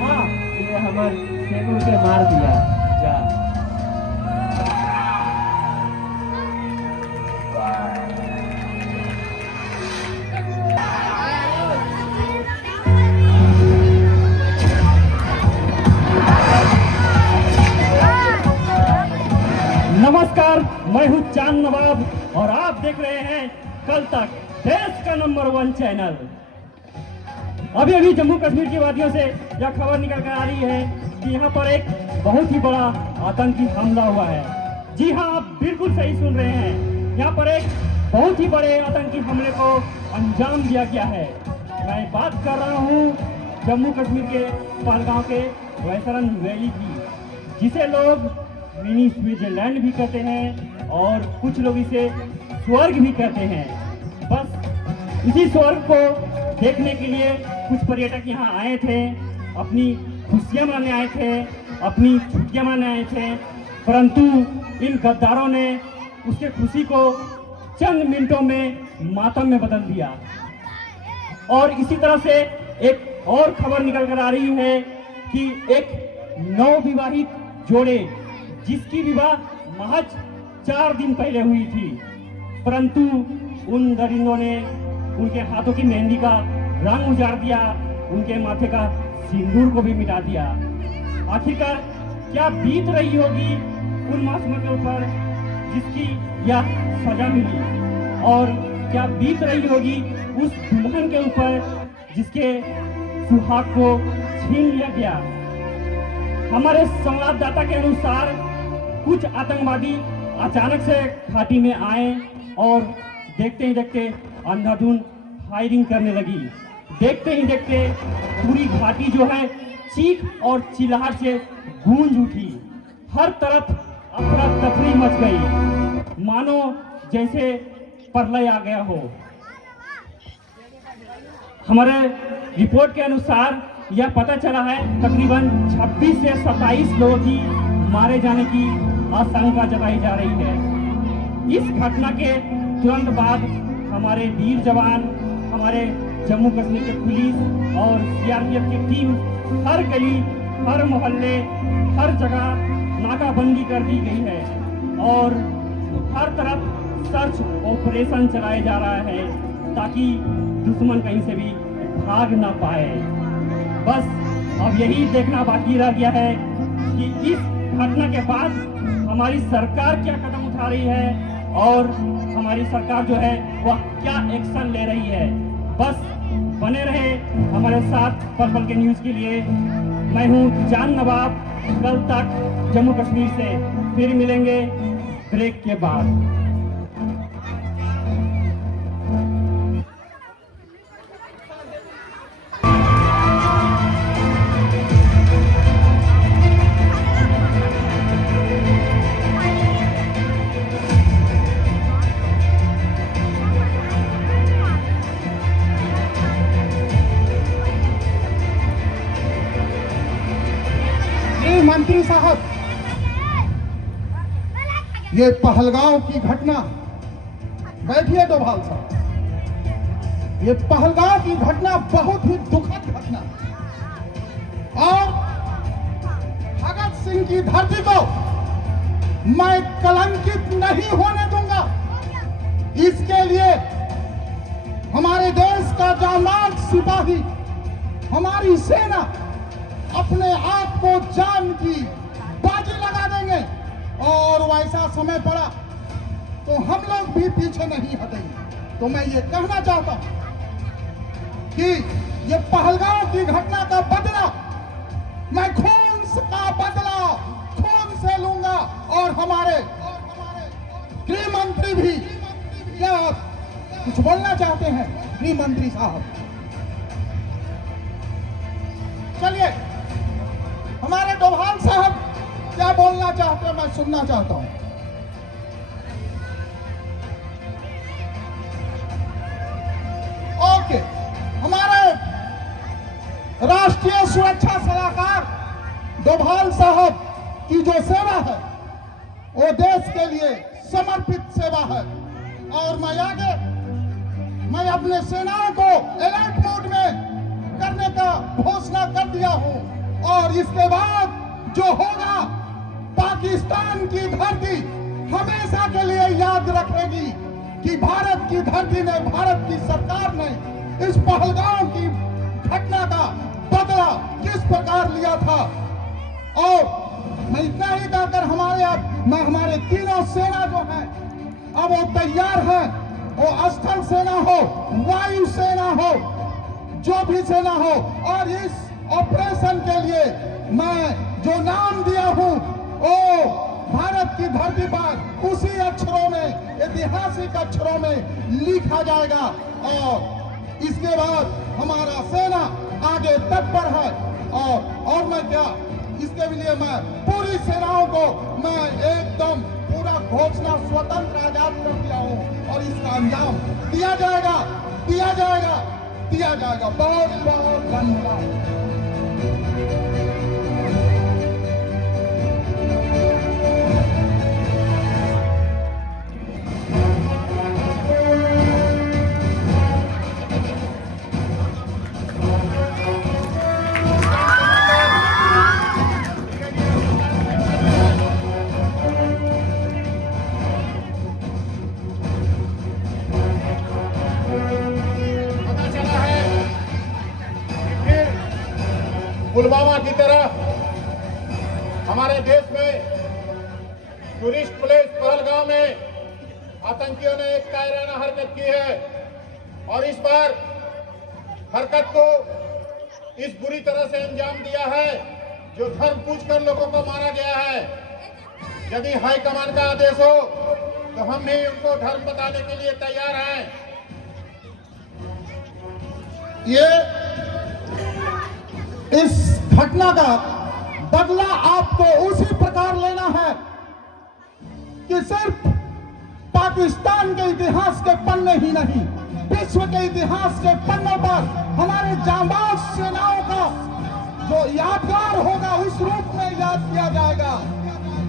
हाँ, ये हमारे सेनूर के मार दिया। जा मैं हूं चांद नवाब और आप देख रहे हैं कल तक देश का नंबर 1 चैनल। अभी अभी जम्मू कश्मीर की वादियों से यह खबर निकल कर आ रही है कि यहाँ पर एक बहुत ही बड़ा आतंकी हमला हुआ है। जी हाँ, आप बिल्कुल सही सुन रहे हैं, यहाँ पर एक बहुत ही बड़े आतंकी हमले को अंजाम दिया गया है। मैं बात कर रहा हूँ जम्मू कश्मीर के पहलगांव के वैतरन वैली की, जिसे लोग मिनी स्विट्जरलैंड भी कहते हैं और कुछ लोग इसे स्वर्ग भी कहते हैं। बस इसी स्वर्ग को देखने के लिए कुछ पर्यटक यहाँ आए थे, अपनी खुशियाँ मनाने आए थे, अपनी छुट्टियाँ मनाने आए थे, परंतु इन गद्दारों ने उसके खुशी को चंद मिनटों में मातम में बदल दिया। और इसी तरह से एक और खबर निकल कर आ रही है कि एक नवविवाहित जोड़े जिसकी विवाह महज 4 दिन पहले हुई थी, परंतु उन दरिंदों ने उनके हाथों की मेहंदी का रंग उजाड़ दिया, उनके माथे का सिंदूर को भी मिटा दिया। आखिरकार क्या बीत रही होगी उन मासूमों के ऊपर जिसकी यह सजा मिली, और क्या बीत रही होगी उस दुल्हन के ऊपर जिसके सुहाग को छीन लिया गया। हमारे संवाददाता के अनुसार कुछ आतंकवादी अचानक से घाटी में आए और देखते ही देखते अंधाधुंध फायरिंग करने लगी। देखते ही देखते पूरी घाटी जो है चीख और चिल्लाहट से गूंज उठी। हर तरफ अफरा तफरी मच गई, मानो जैसे प्रलय आ गया हो। हमारे रिपोर्ट के अनुसार यह पता चला है तकरीबन 26 से 27 लोगों की मारे जाने की आशंका जताई जा रही है। इस घटना के तुरंत बाद हमारे वीर जवान, हमारे जम्मू कश्मीर के पुलिस और सीआरपीएफ की टीम हर गली, हर मोहल्ले, हर जगह नाकाबंदी कर दी गई है और हर तरफ सर्च ऑपरेशन चलाया जा रहा है ताकि दुश्मन कहीं से भी भाग ना पाए। बस अब यही देखना बाकी रह गया है कि इस घटना के बाद हमारी सरकार क्या कदम उठा रही है और हमारी सरकार जो है वह क्या एक्शन ले रही है। बस बने रहे हमारे साथ पल पल के न्यूज़ के लिए। मैं हूँ चांद नवाब, कल तक जम्मू कश्मीर से फिर मिलेंगे ब्रेक के बाद। मंत्री साहब, ये पहलगांव की घटना, बैठिए डोभाल साहब, ये पहलगांव की घटना बहुत ही दुखद घटना और भगत सिंह की धरती को मैं कलंकित नहीं होने दूंगा। इसके लिए हमारे देश का जांबाज सिपाही, हमारी सेना अपने आप को जान की बाजी लगा देंगे और वैसा समय पड़ा तो हम लोग भी पीछे नहीं हटेंगे। तो मैं ये कहना चाहता हूं कि ये पहलगांव की घटना का बदला मैं खून का बदला खून से लूंगा। और हमारे गृह मंत्री भी क्या कुछ बोलना चाहते हैं? गृह मंत्री साहब, चलिए हमारे डोभाल साहब क्या बोलना चाहते हैं मैं सुनना चाहता हूं। ओके, हमारे राष्ट्रीय सुरक्षा सलाहकार डोभाल साहब की जो सेवा है वो देश के लिए समर्पित सेवा है और मैं अपने सेनाओं को अलर्ट मोड में करने का घोषणा कर दिया हूं और इसके बाद जो होगा पाकिस्तान की धरती हमेशा के लिए याद रखेगी कि भारत की धरती ने, भारत की सरकार ने इस पहलगाम की घटना का बदला किस प्रकार लिया था और मैं इतना ही कहकर हमारे तीनों सेना जो है अब वो तैयार है। वो स्थल सेना हो, वायु सेना हो, जो भी सेना हो, और इस ऑपरेशन के लिए मैं जो नाम दिया हूं वो भारत की धरती पर उसी अक्षरों में, ऐतिहासिक अक्षरों में लिखा जाएगा। और इसके बाद हमारा सेना आगे तत्पर है। और मैं क्या, इसके लिए मैं पूरी सेनाओं को मैं एकदम पूरा घोषणा स्वतंत्र आजाद कर दिया हूं और इसका अंजाम दिया जाएगा, दिया जाएगा, दिया जाएगा। बहुत बहुत धन्यवाद। पता चला है कि फिर पुलवामा की तरह हमारे देश में टूरिस्ट प्लेस पहलगाम में आतंकियों ने एक कायराना हरकत की है और इस बार हरकत को इस बुरी तरह से अंजाम दिया है जो धर्म पूछकर लोगों को मारा गया है। यदि हाईकमान का आदेश हो तो हम भी उनको धर्म बताने के लिए तैयार हैं। ये इस घटना का बदला आपको उसी प्रकार लेना है कि सिर्फ पाकिस्तान के इतिहास के पन्ने ही नहीं, विश्व के इतिहास के पन्नों पर हमारे जांबाज सेनाओं का जो यादगार होगा उस रूप में याद किया जाएगा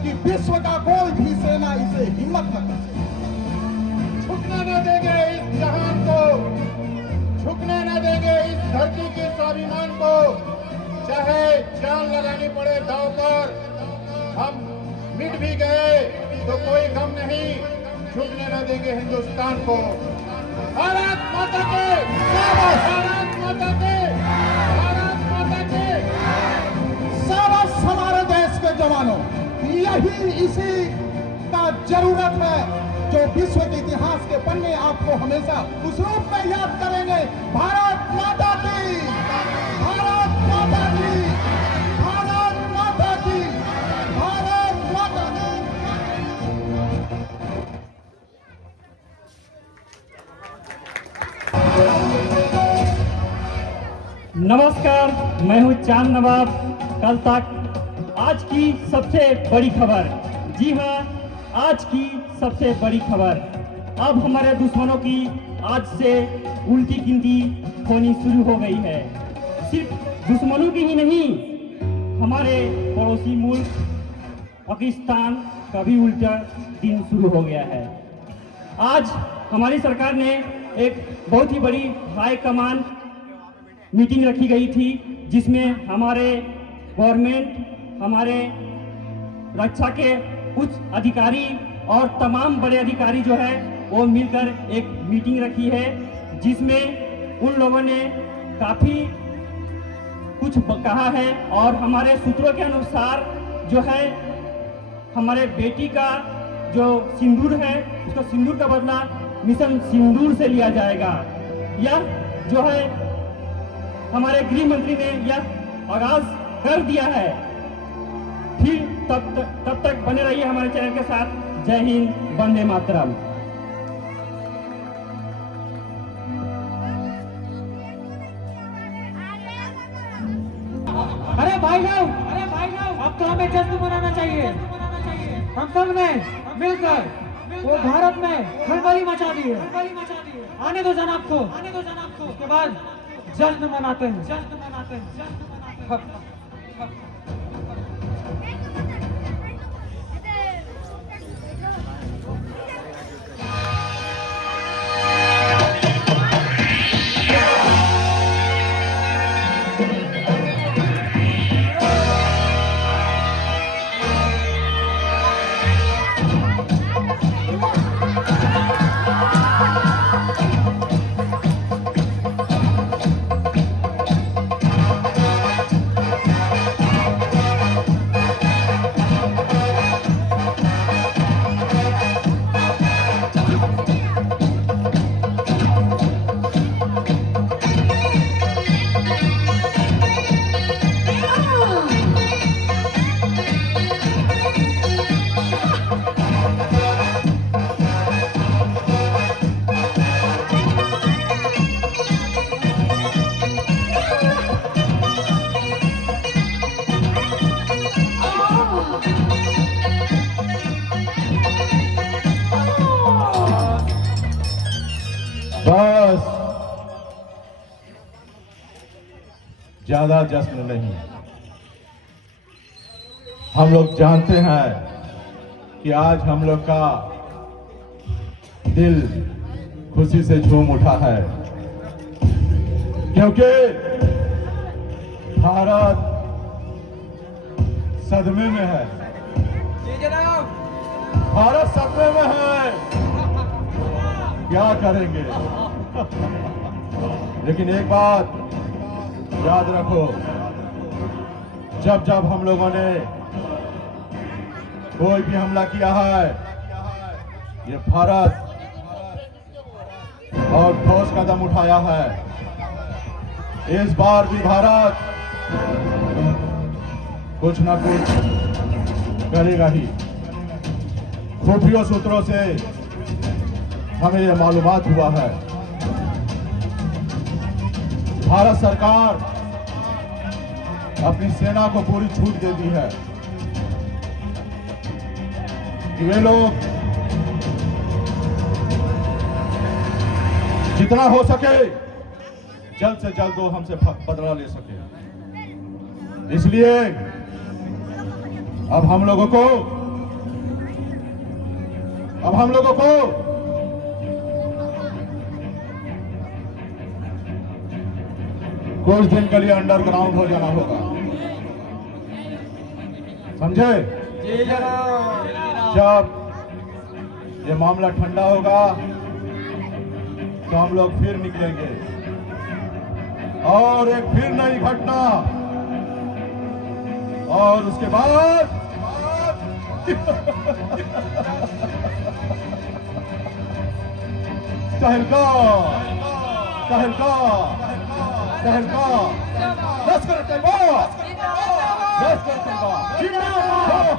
कि विश्व का कोई भी सेना इसे हिम्मत न कर सके। झुकने न देंगे इस जहान को, झुकने न देंगे इस धरती के स्वाभिमान को, चाहे जान लगानी पड़े दांव पर। हम मिट भी गए तो कोई गम नहीं, झुकने न देंगे हिंदुस्तान को। भारत माता के, भारत माता के, भारत माता के। साहस हमारे देश के जवानों, यही इसी का जरूरत है जो विश्व के इतिहास के पन्ने आपको हमेशा उस रूप में याद करेंगे। भारत माता की, भारत माता की, भारत माता की, भारत माता की। नमस्कार, मैं हूं चांद नवाब। कल तक आज की सबसे बड़ी खबर, जी हां, आज की सबसे बड़ी खबर। अब हमारे दुश्मनों की आज से उल्टी गिनती होनी शुरू हो गई है। सिर्फ दुश्मनों की ही नहीं, हमारे पड़ोसी मुल्क पाकिस्तान का भी उल्टा दिन शुरू हो गया है। आज हमारी सरकार ने एक बहुत ही बड़ी हाई कमान मीटिंग रखी गई थी जिसमें हमारे गवर्नमेंट, हमारे रक्षा के उच्च अधिकारी और तमाम बड़े अधिकारी जो है वो मिलकर एक मीटिंग रखी है जिसमें उन लोगों ने काफ़ी कुछ कहा है। और हमारे सूत्रों के अनुसार जो है हमारे बेटी का जो सिंदूर है उसका सिंदूर का बदला मिशन सिंदूर से लिया जाएगा। यह जो है हमारे गृह मंत्री ने यह आगाज कर दिया है। फिर तब तक बने रहिए हमारे चैनल के साथ। जय हिंद, वंदे मातरम। अरे भाई लोग, अब तो हमें जश्न मनाना चाहिए। हम सब ने मिलकर वो भारत में खलबली मचा दी है। आने दो जनाब को, उसके बाद जश्न मनाते हैं। ज्यादा जश्न नहीं। हम लोग जानते हैं कि आज हम लोग का दिल खुशी से झूम उठा है, क्योंकि भारत सदमे में है। जी जनाब। भारत सदमे में है, क्या करेंगे? लेकिन एक बात याद रखो, जब जब हम लोगों ने कोई भी हमला किया है, ये भारत और ठोस कदम उठाया है। इस बार भी भारत कुछ ना कुछ करेगा ही। खुफिया सूत्रों से हमें यह मालूमात हुआ है, भारत सरकार अपनी सेना को पूरी छूट दे दी है कि वे लोग जितना हो सके जल्द से जल्द वो हमसे बदला ले सके। इसलिए अब हम लोगों को कुछ दिन के लिए अंडरग्राउंड हो जाना होगा, समझे? जी जनाब। जब ये मामला ठंडा होगा तो हम लोग फिर निकलेंगे और एक फिर नई घटना, और उसके बाद तहलका लश्कर तैयबा, लश्कर तैयबा जिंदाबाद।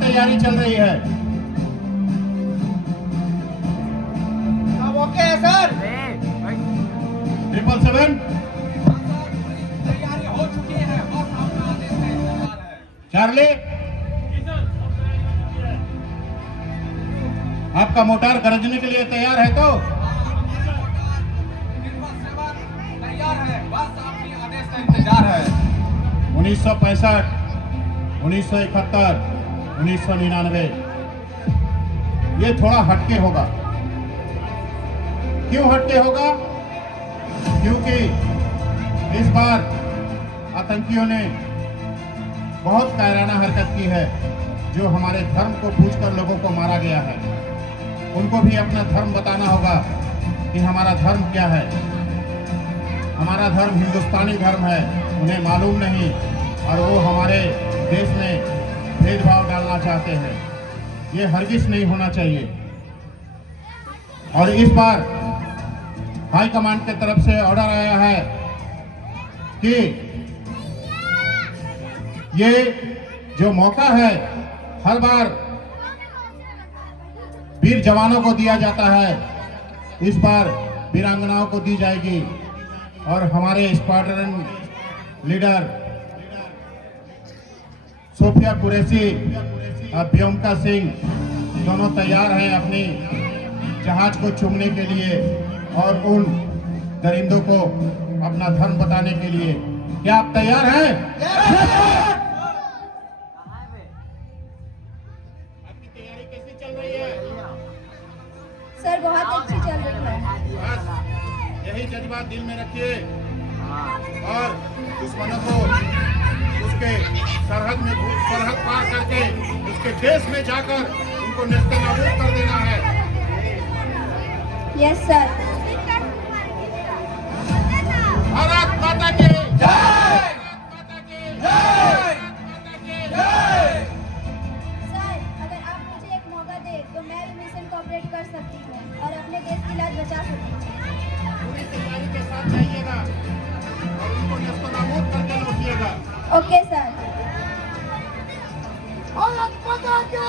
तैयारी चल रही है? सब ओके है सर? 777 तैयारी हो चुकी है, बस आपका आदेश का इंतजार है। चार्ली, आपका मोटार गरजने के लिए तैयार है तो? तैयार है, बस आपके आदेश का इंतजार है। 1965, 1971, 1999 ये थोड़ा हटके होगा। क्यों हटके होगा? क्योंकि इस बार आतंकियों ने बहुत कायराना हरकत की है। जो हमारे धर्म को पूछकर लोगों को मारा गया है, उनको भी अपना धर्म बताना होगा कि हमारा धर्म क्या है। हमारा धर्म हिंदुस्तानी धर्म है, उन्हें मालूम नहीं, और वो हमारे देश में भेदभाव डालना चाहते हैं। ये हरगिज नहीं होना चाहिए। और इस बार हाई कमांड की तरफ से ऑर्डर आया है कि ये जो मौका है हर बार वीर जवानों को दिया जाता है, इस बार वीरांगनाओं को दी जाएगी। और हमारे स्क्वाड्रन लीडर सोफिया कुरैशी और व्योमिका सिंह दोनों तैयार हैं अपनी जहाज को चूमने के लिए और उन दरिंदों को अपना धर्म बताने के लिए। क्या आप तैयार हैं? आपकी तैयारी कैसी चल रही है? सर बहुत अच्छी चल रही है। बस यही जज्बात दिल में रखिए और दुश्मनों को उसके सरहद पार करके उसके देश में जाकर उनको नेस्तनाबूद कर देना है। Yes sir. भारत माता की जय। सर अगर आप मुझे एक मौका दे तो मैं भी मिशन कोऑपरेट कर सकती हूँ और अपने देश की लाज बचा सकती हूँ। पूरी तैयारी के साथ जाइएगा और उनको नेस्तनाबूद करके लौटिएगा। Okay sir. भारत माता की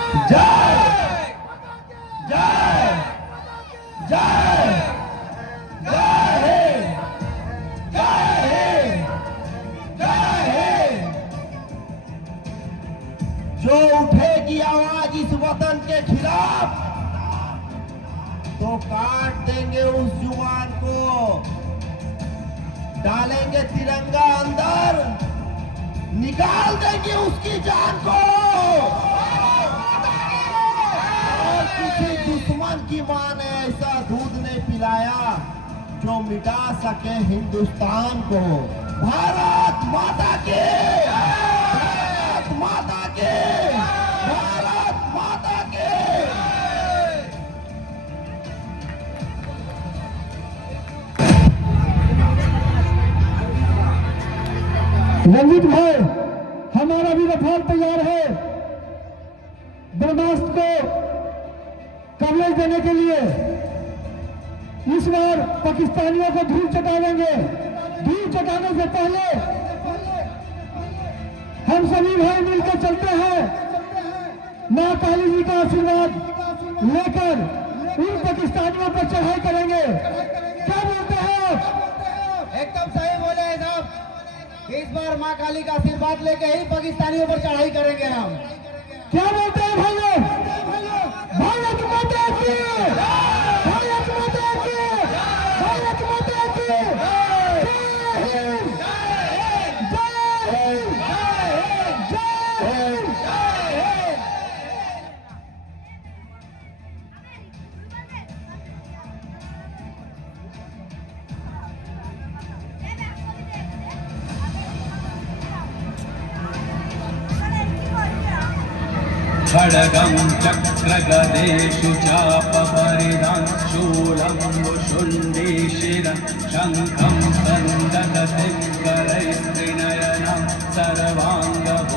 जो उठेगी आवाज इस वतन के खिलाफ तो काट देंगे उस जुबान को, डालेंगे तिरंगा अंदर, निकाल देंगे उसकी जान को। और किसी दुश्मन की मां ने ऐसा दूध नहीं पिलाया जो मिटा सके हिंदुस्तान को। भारत माता के, भारत माता के, भारत माता के। रंजीत भाई, हमारा भी रफाल तैयार है ब्रह्मास्त्र को कवरेज देने के लिए। इस बार पाकिस्तानियों को धूल चटा देंगे। धूल चटाने से पहले हम सभी भाई मिलकर चलते हैं, मां काली जी का आशीर्वाद लेकर उन पाकिस्तानियों पर चढ़ाई करेंगे। क्या बोलते हैं आप? एकदम सही बोले हैं साहब। इस बार माँ काली का आशीर्वाद लेके ही पाकिस्तानियों पर चढ़ाई करेंगे हम। क्या बोलते हैं भाइयों? भारत माता की, भारत माता की, भारत माता की। जय हिंद, जय हिंद, जय हिंद। खड्गं चक्रगदेषु चापपरिधां शूलं शुण्डीशिरं शङ्खं सन्दगतिं करैस्त्रिनयनं सर्वाङ्गभूषाभृताम्।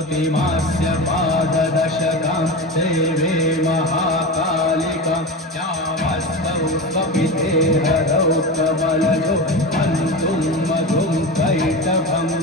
प्रतिमास्य पाददशकां देवे महाकालिकां यावस्तौ स्वपिते हरौ कमलजो हन्तुं मधुं कैटभम्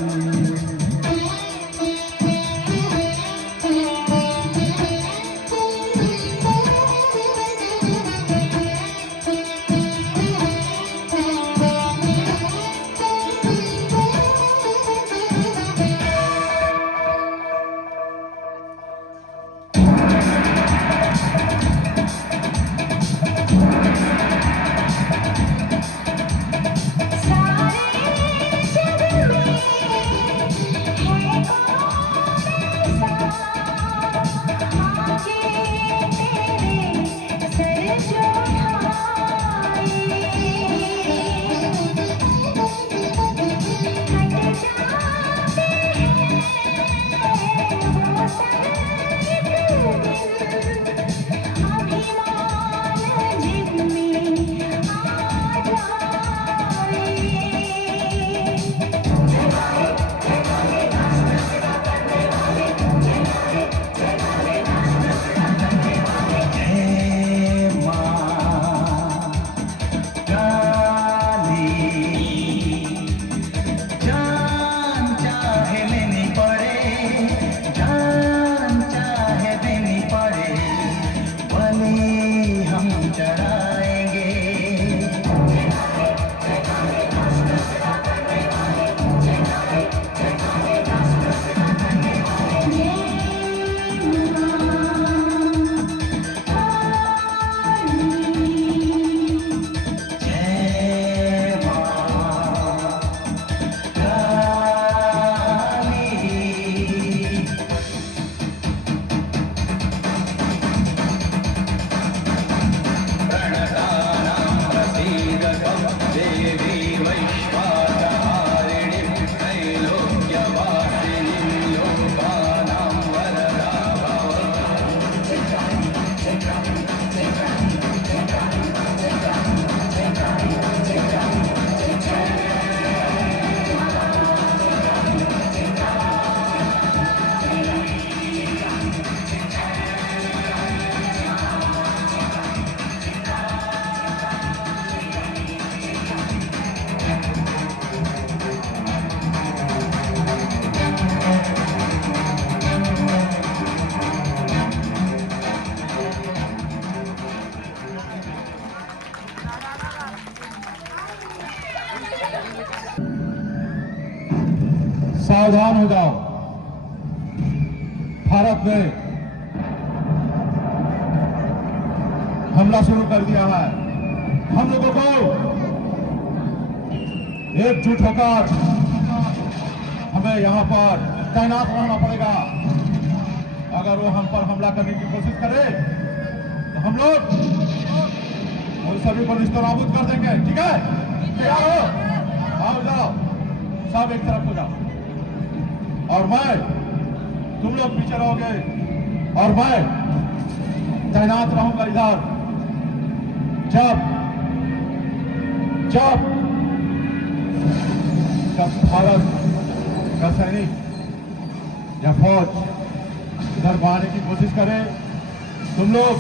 सावधान हो जाओ। भारत ने हमला शुरू कर दिया है। हम लोगों को एकजुट होकर हमें यहाँ पर तैनात रहना पड़ेगा। अगर वो हम पर हमला करने की कोशिश करे तो हम लोग उन सभी को निस्तनाबूद कर देंगे। ठीक है, तैयार हो? आओ जाओ, सब एक तरफ हो जाओ और मैं, तुम लोग पीछे रहोगे और मैं तैनात रहूंगा इधर। जब जब जब भारत का सैनिक या फौज इधर आने की कोशिश करे, तुम लोग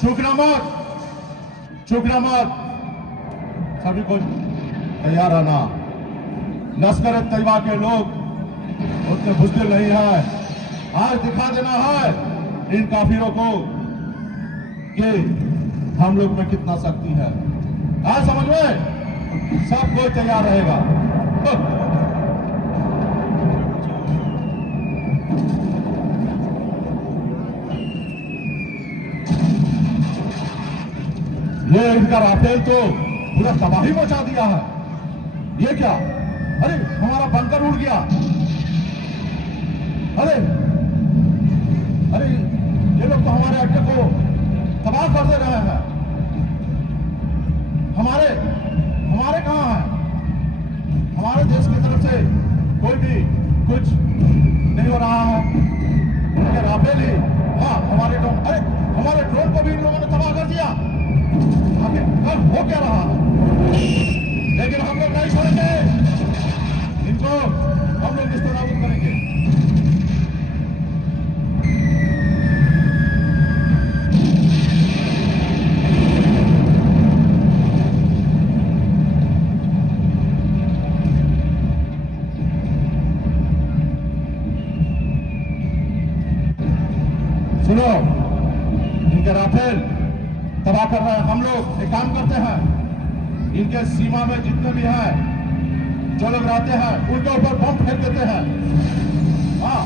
चूकना मत, चूकना मत। सभी को तैयार रहना। लश्कर तैयबा के लोग उतने बुज़दिल नहीं है। आज दिखा देना है इन काफिरों को कि हम लोग में कितना शक्ति है। आज समझ में सब कोई तैयार रहेगा। ये इनका राफेल तो पूरा तबाही मचा दिया है। ये क्या? अरे हमारा बंकर उड़ गया। अरे अरे ये लोग तो हमारे अड्डे को तबाह कर दे रहे हैं। हमारे हमारे कहाँ हैं? हमारे देश की तरफ से कोई भी कुछ नहीं हो रहा है। उनके राफेल ही, हाँ हमारे ड्रोन, अरे हमारे ड्रोन को भी इन लोगों ने तबाह कर दिया। आखिर कल हो क्या रहा है? लेकिन हम लोग नहीं छोड़ेंगे इनको, हम लोग निस्तनाबूद करेंगे। सुनो, इनके राफेल तबाह कर रहे हैं। हम लोग एक काम करते हैं, इनके सीमा में जितने भी हैं, जो लोग रहते हैं, उनके ऊपर बम फेंक देते हैं। हाँ,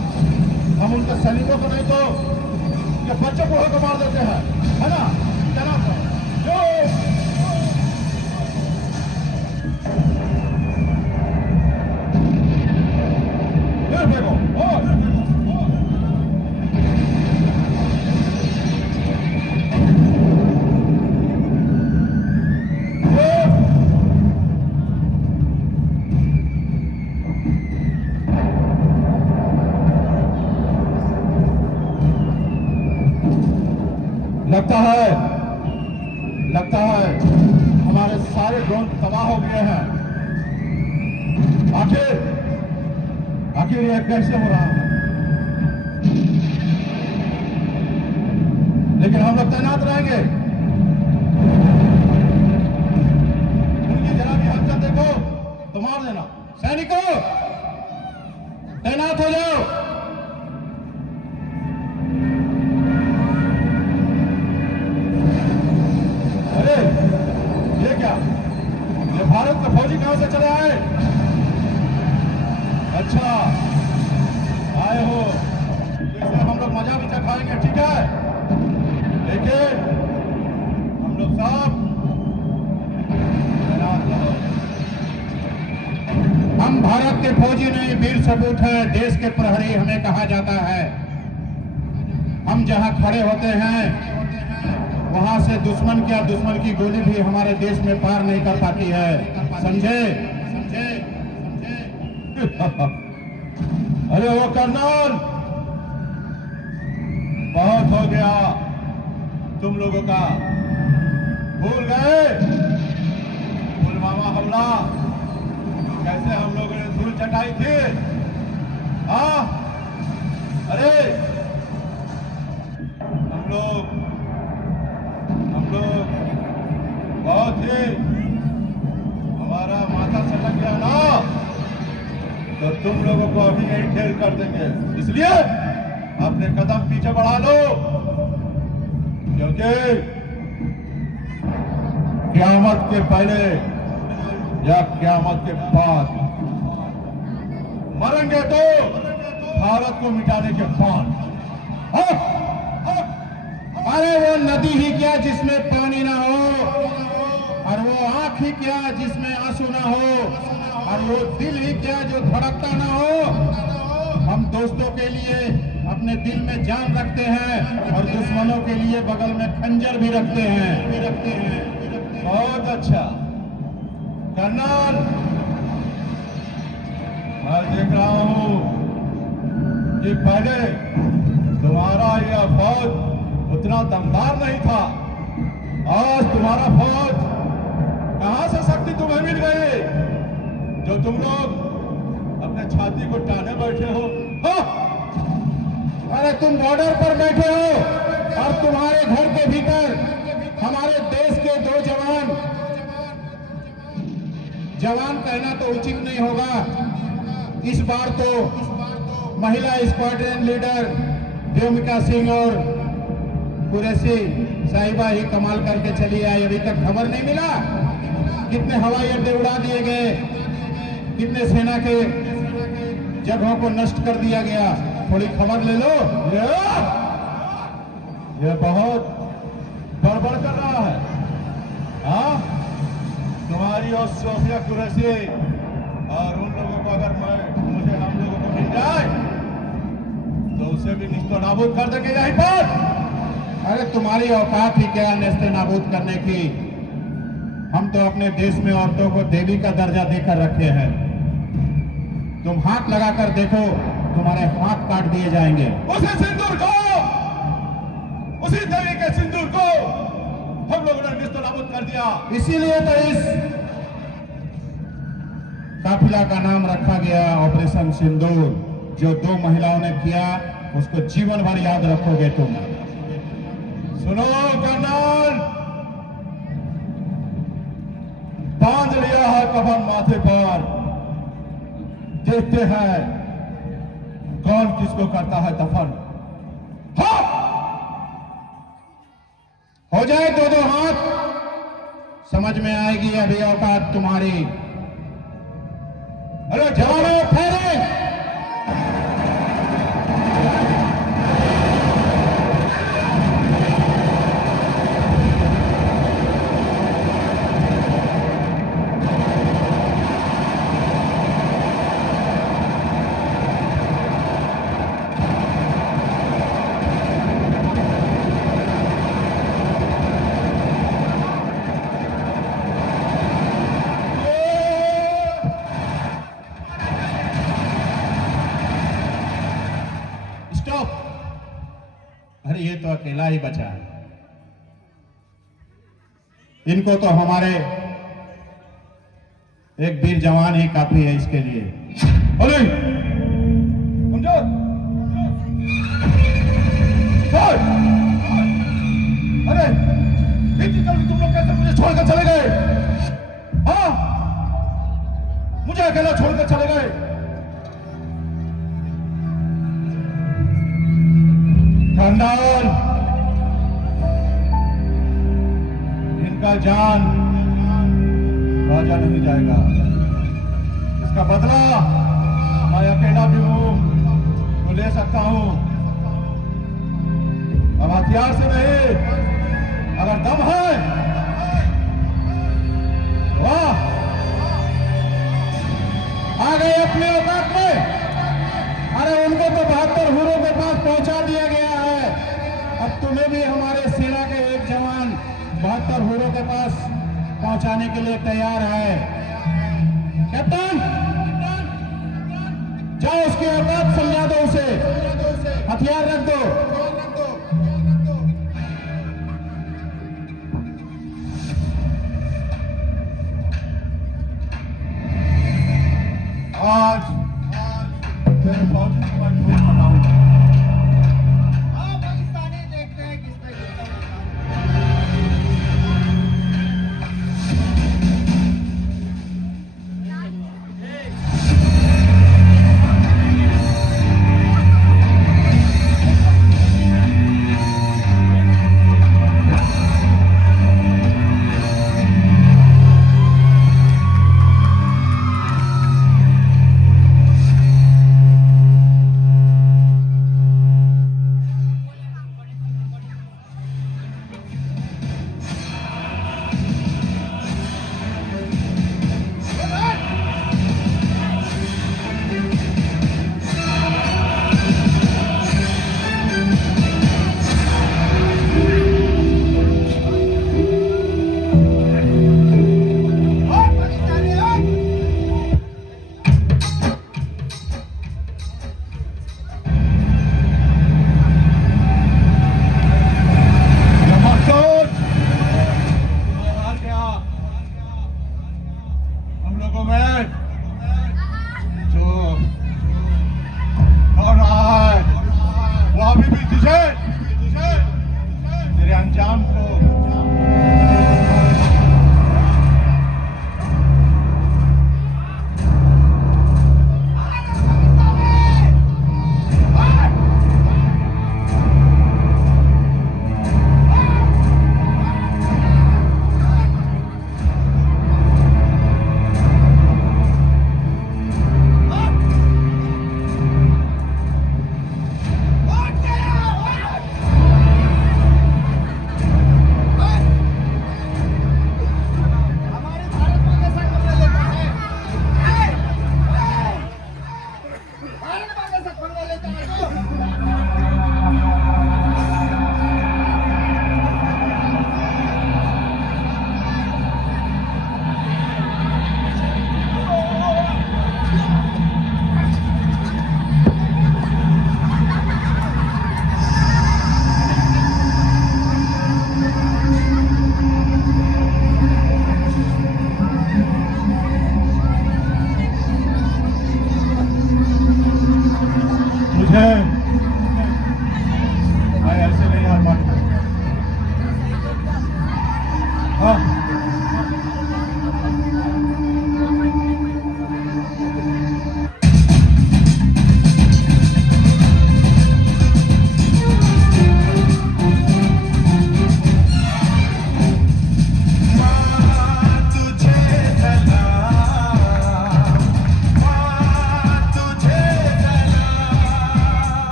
हम उनके सैनिकों को नहीं तो ये बच्चों को होकर मार देते हैं, है ना? जनाब जो फेंको, लगता है हमारे सारे ड्रोन तबाह हो गए हैं। आखिर यह कैसे हो रहा है? लेकिन हम लोग तैनात रहेंगे। उनकी जरा भी हरकत देखो तो मार देना। सैनिकों, तैनात हो जाओ। अरे ये क्या? ये भारत के फौजी कहां से चले आए? अच्छा, आए हो जैसे हम लोग मजा भी चखाएंगे, ठीक है? लेकिन हम लोग सब तैनात रहो। हम भारत के फौजी नहीं, वीर सपूत है, देश के प्रहरी हमें कहा जाता है। हम जहां खड़े होते हैं वहां से दुश्मन की गोली भी हमारे देश में पार नहीं कर पाती है, समझे? अरे वो कर्नल, बहुत हो गया तुम लोगों का। भूल गए पुलवामा हमला, कैसे हम लोगों ने धूल चटाई थी? हाँ, अरे हम लोग बहुत ही हमारा माथा सटक गया ना, तो तुम लोगों को अभी यही खेल कर देंगे। इसलिए अपने कदम पीछे बढ़ा लो, क्योंकि क़यामत के पहले या क़यामत के बाद मरेंगे तो भारत को मिटाने के बाद। अरे वो नदी ही क्या जिसमें पानी ना हो, और वो आंख ही क्या जिसमें आंसू ना हो, और वो दिल ही क्या जो धड़कता ना हो। हम दोस्तों के लिए अपने दिल में जान रखते हैं और दुश्मनों के लिए बगल में खंजर भी रखते हैं। बहुत अच्छा कर्नल, मैं देख रहा हूं कि पहले तुम्हारा यह फौज उतना दमदार नहीं था। आज तुम्हारा फौज कहां से शक्ति तुम्हें मिल गई जो तुम लोग अपने छाती को टाने बैठे हो? अरे तुम बॉर्डर पर बैठे हो और तुम्हारे घर के भीतर हमारे देश के दो जवान कहना तो उचित नहीं होगा। इस बार तो महिला स्क्वाड्रन लीडर व्योमिका सिंह और कुरैशी साहिबा ही कमाल करके चली आई। अभी तक खबर नहीं मिला कितने हवाई अड्डे उड़ा दिए गए, कितने सेना के जगहों को नष्ट कर दिया गया। थोड़ी खबर ले लो। ये बहुत गड़बड़ कर रहा है। हाँ, तुम्हारी और सोफिया कुरैशी और उन लोगों को अगर मुझे हम लोगों को मिल जाए तो उसे भी निस्तो नाबूद कर देंगे यहीं पर। अरे तुम्हारी औकात ही क्या नेस्ते नाबूद करने की। हम तो अपने देश में औरतों को देवी का दर्जा देकर रखे हैं। तुम हाथ लगाकर देखो, तुम्हारे हाथ काट दिए जाएंगे। उसी सिंदूर को, उसी देवी के सिंदूर को हम लोगों ने निस्तो नाबूद कर दिया। इसीलिए तो इस काफिला का नाम रखा गया ऑपरेशन सिंदूर। जो 2 महिलाओं ने किया उसको जीवन भर याद रखोगे तुम। सुनो कर्नल, बांध लिया है कफन माथे पर। देखते हैं कौन किसको करता है दफन। हाँ! हो जाए दो दो हाथ, समझ में आएगी अभी औकात तुम्हारी। अरे जवानों ठहरे। स्टॉप। अरे ये तो अकेला ही बचा है, इनको तो हमारे एक वीर जवान ही काफी है इसके लिए। अरे समझो, अरे इतनी जल्दी तुम लोग कैसे मुझे छोड़कर चले गए? हाँ, मुझे अकेला छोड़कर चले गए। खानदान, इनका जान बाजा नहीं जाएगा। इसका बदला मैं अकेला भी हूं तो ले सकता हूं। अब हथियार से नहीं, अगर दम है वाह, आ गए अपने औकात में। अरे उनको तो 72 हुरों के पास पहुंचा दिया गया है, अब तुम्हें भी हमारे सेना के एक जवान 72 हुरों के पास पहुंचाने के लिए तैयार है। कैप्टन, जाओ उसकी औकात समझा दो, उसे हथियार रख दो। आज तेरे फौज को मैं ढूंढ बताऊंगा। पाकिस्तानी देखते हैं किसमें जीता है।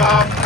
साहब